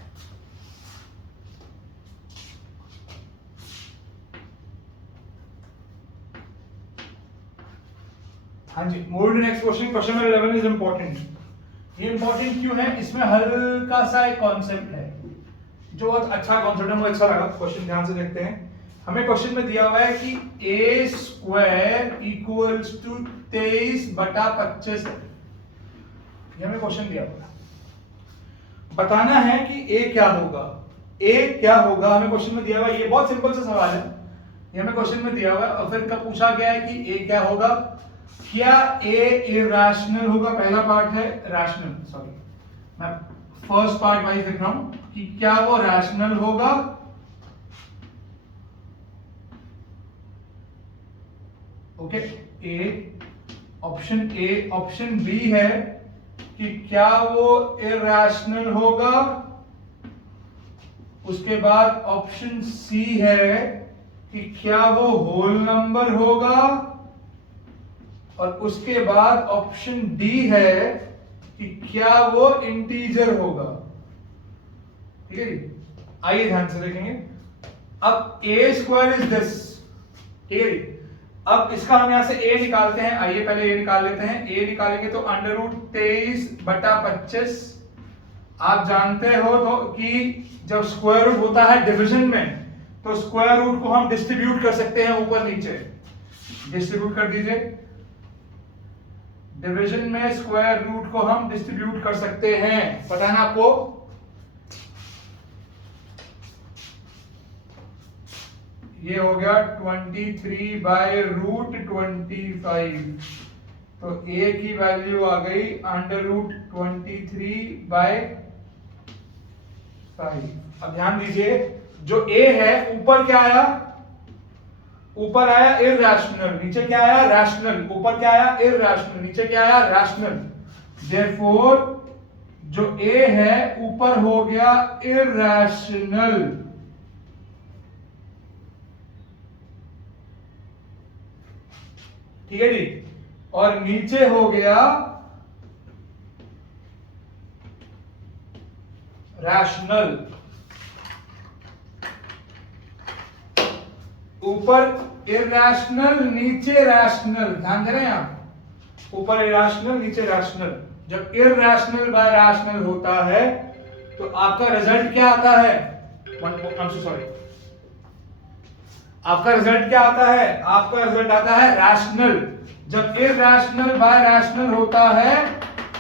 हाँ जी, move to next question. Question number 11 is important. ये इंपॉर्टेंट क्यों है? इसमें हल्का सा एक कॉन्सेप्ट है जो बहुत अच्छा कॉन्सेप्ट है, मुझे अच्छा लगा। क्वेश्चन ध्यान से देखते हैं। हमें क्वेश्चन में दिया हुआ है कि a स्क्वायर इक्वल्स टू 23/25 है। ये हमें क्वेश्चन दिया हुआ है, बताना है कि a क्या होगा। a क्या होगा हमें क्वेश्चन में दिया हुआ है। ये बहुत सिंपल सा सवाल है, ये हमें क्वेश्चन में दिया हुआ है। और फिर कब पूछा गया है कि a क्या होगा। क्या a इरैशनल होगा? पहला पार्ट है रैशनल, सॉरी मैं फर्स्ट पार्ट वाइज लिख रहा हूं कि क्या वो रैशनल होगा। Okay, option A. Option B है कि क्या वो इरैशनल होगा। उसके बाद ऑप्शन सी है कि क्या वो होल नंबर होगा। और उसके बाद ऑप्शन डी है कि क्या वो इंटीजर होगा। ठीक है जी, आइए ध्यान से देखेंगे। अब ए स्क्वायर इज दिस, ठीक है जी। अब इसका हम यहां से ए निकालते हैं। आइए पहले ए निकाल लेते हैं। ए निकालेंगे तो √23/25। आप जानते हो तो कि जब स्क्वायर रूट होता है डिवीजन में, तो स्क्वायर रूट को हम डिस्ट्रीब्यूट कर सकते हैं ऊपर नीचे। डिस्ट्रीब्यूट कर दीजिए। डिवीजन में स्क्वायर रूट को हम डिस्ट्रीब्यूट कर सकते हैं, पता है ना आपको। ये हो गया 23/√25। तो a की वैल्यू आ गई √23/5। अब ध्यान दीजिए, जो a है ऊपर क्या आया? ऊपर आया इरैशनल, नीचे क्या आया? रैशनल। ऊपर क्या आया? इरैशनल, नीचे क्या आया? रैशनल। देयरफॉर जो a है ऊपर हो गया इरैशनल। ठीक है जी, और नीचे हो गया रैशनल। ऊपर इरैशनल, नीचे रैशनल। ध्यान दे रहे हैं आप, ऊपर इरैशनल, नीचे रैशनल। जब इरैशनल बाय रैशनल होता है तो आपका रिजल्ट क्या आता है? सॉरी, आपका रिजल्ट क्या आता है? आपका रिजल्ट आता है रैशनल। जब इरैशनल बाय रैशनल होता है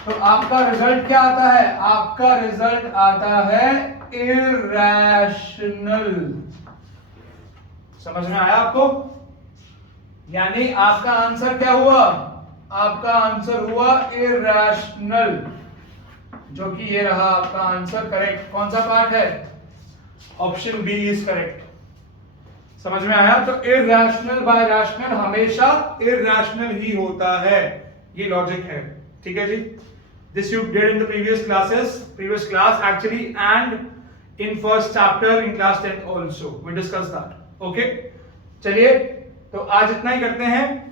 तो आपका रिजल्ट क्या आता है? आपका रिजल्ट आता है इरैशनल। समझ में आया आपको? यानी आपका आंसर क्या हुआ? आपका आंसर हुआ इरैशनल, जो कि ये रहा आपका आंसर। करेक्ट कौन सा पार्ट है? Option B is correct. समझ में आया? तो इरैशनल बाय रैशनल हमेशा इरैशनल ही होता है, ये लॉजिक है। ठीक है जी, this you did in the previous class actually, and in first chapter in class 10 also we discuss that. Okay, चलिए तो आज इतना ही करते हैं।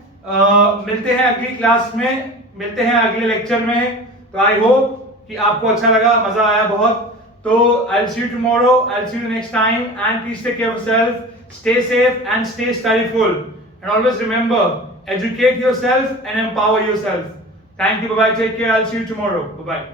मिलते हैं अगली क्लास में, मिलते हैं अगले लेक्चर में। तो आई होप कि आपको अच्छा लगा, मजा आया बहुत। तो I will see you tomorrow, I will see you next time, and please take care of yourself, stay safe and stay studyful, and always remember, educate yourself and empower yourself. Thank you, bye bye, take care, I'll see you tomorrow, bye bye.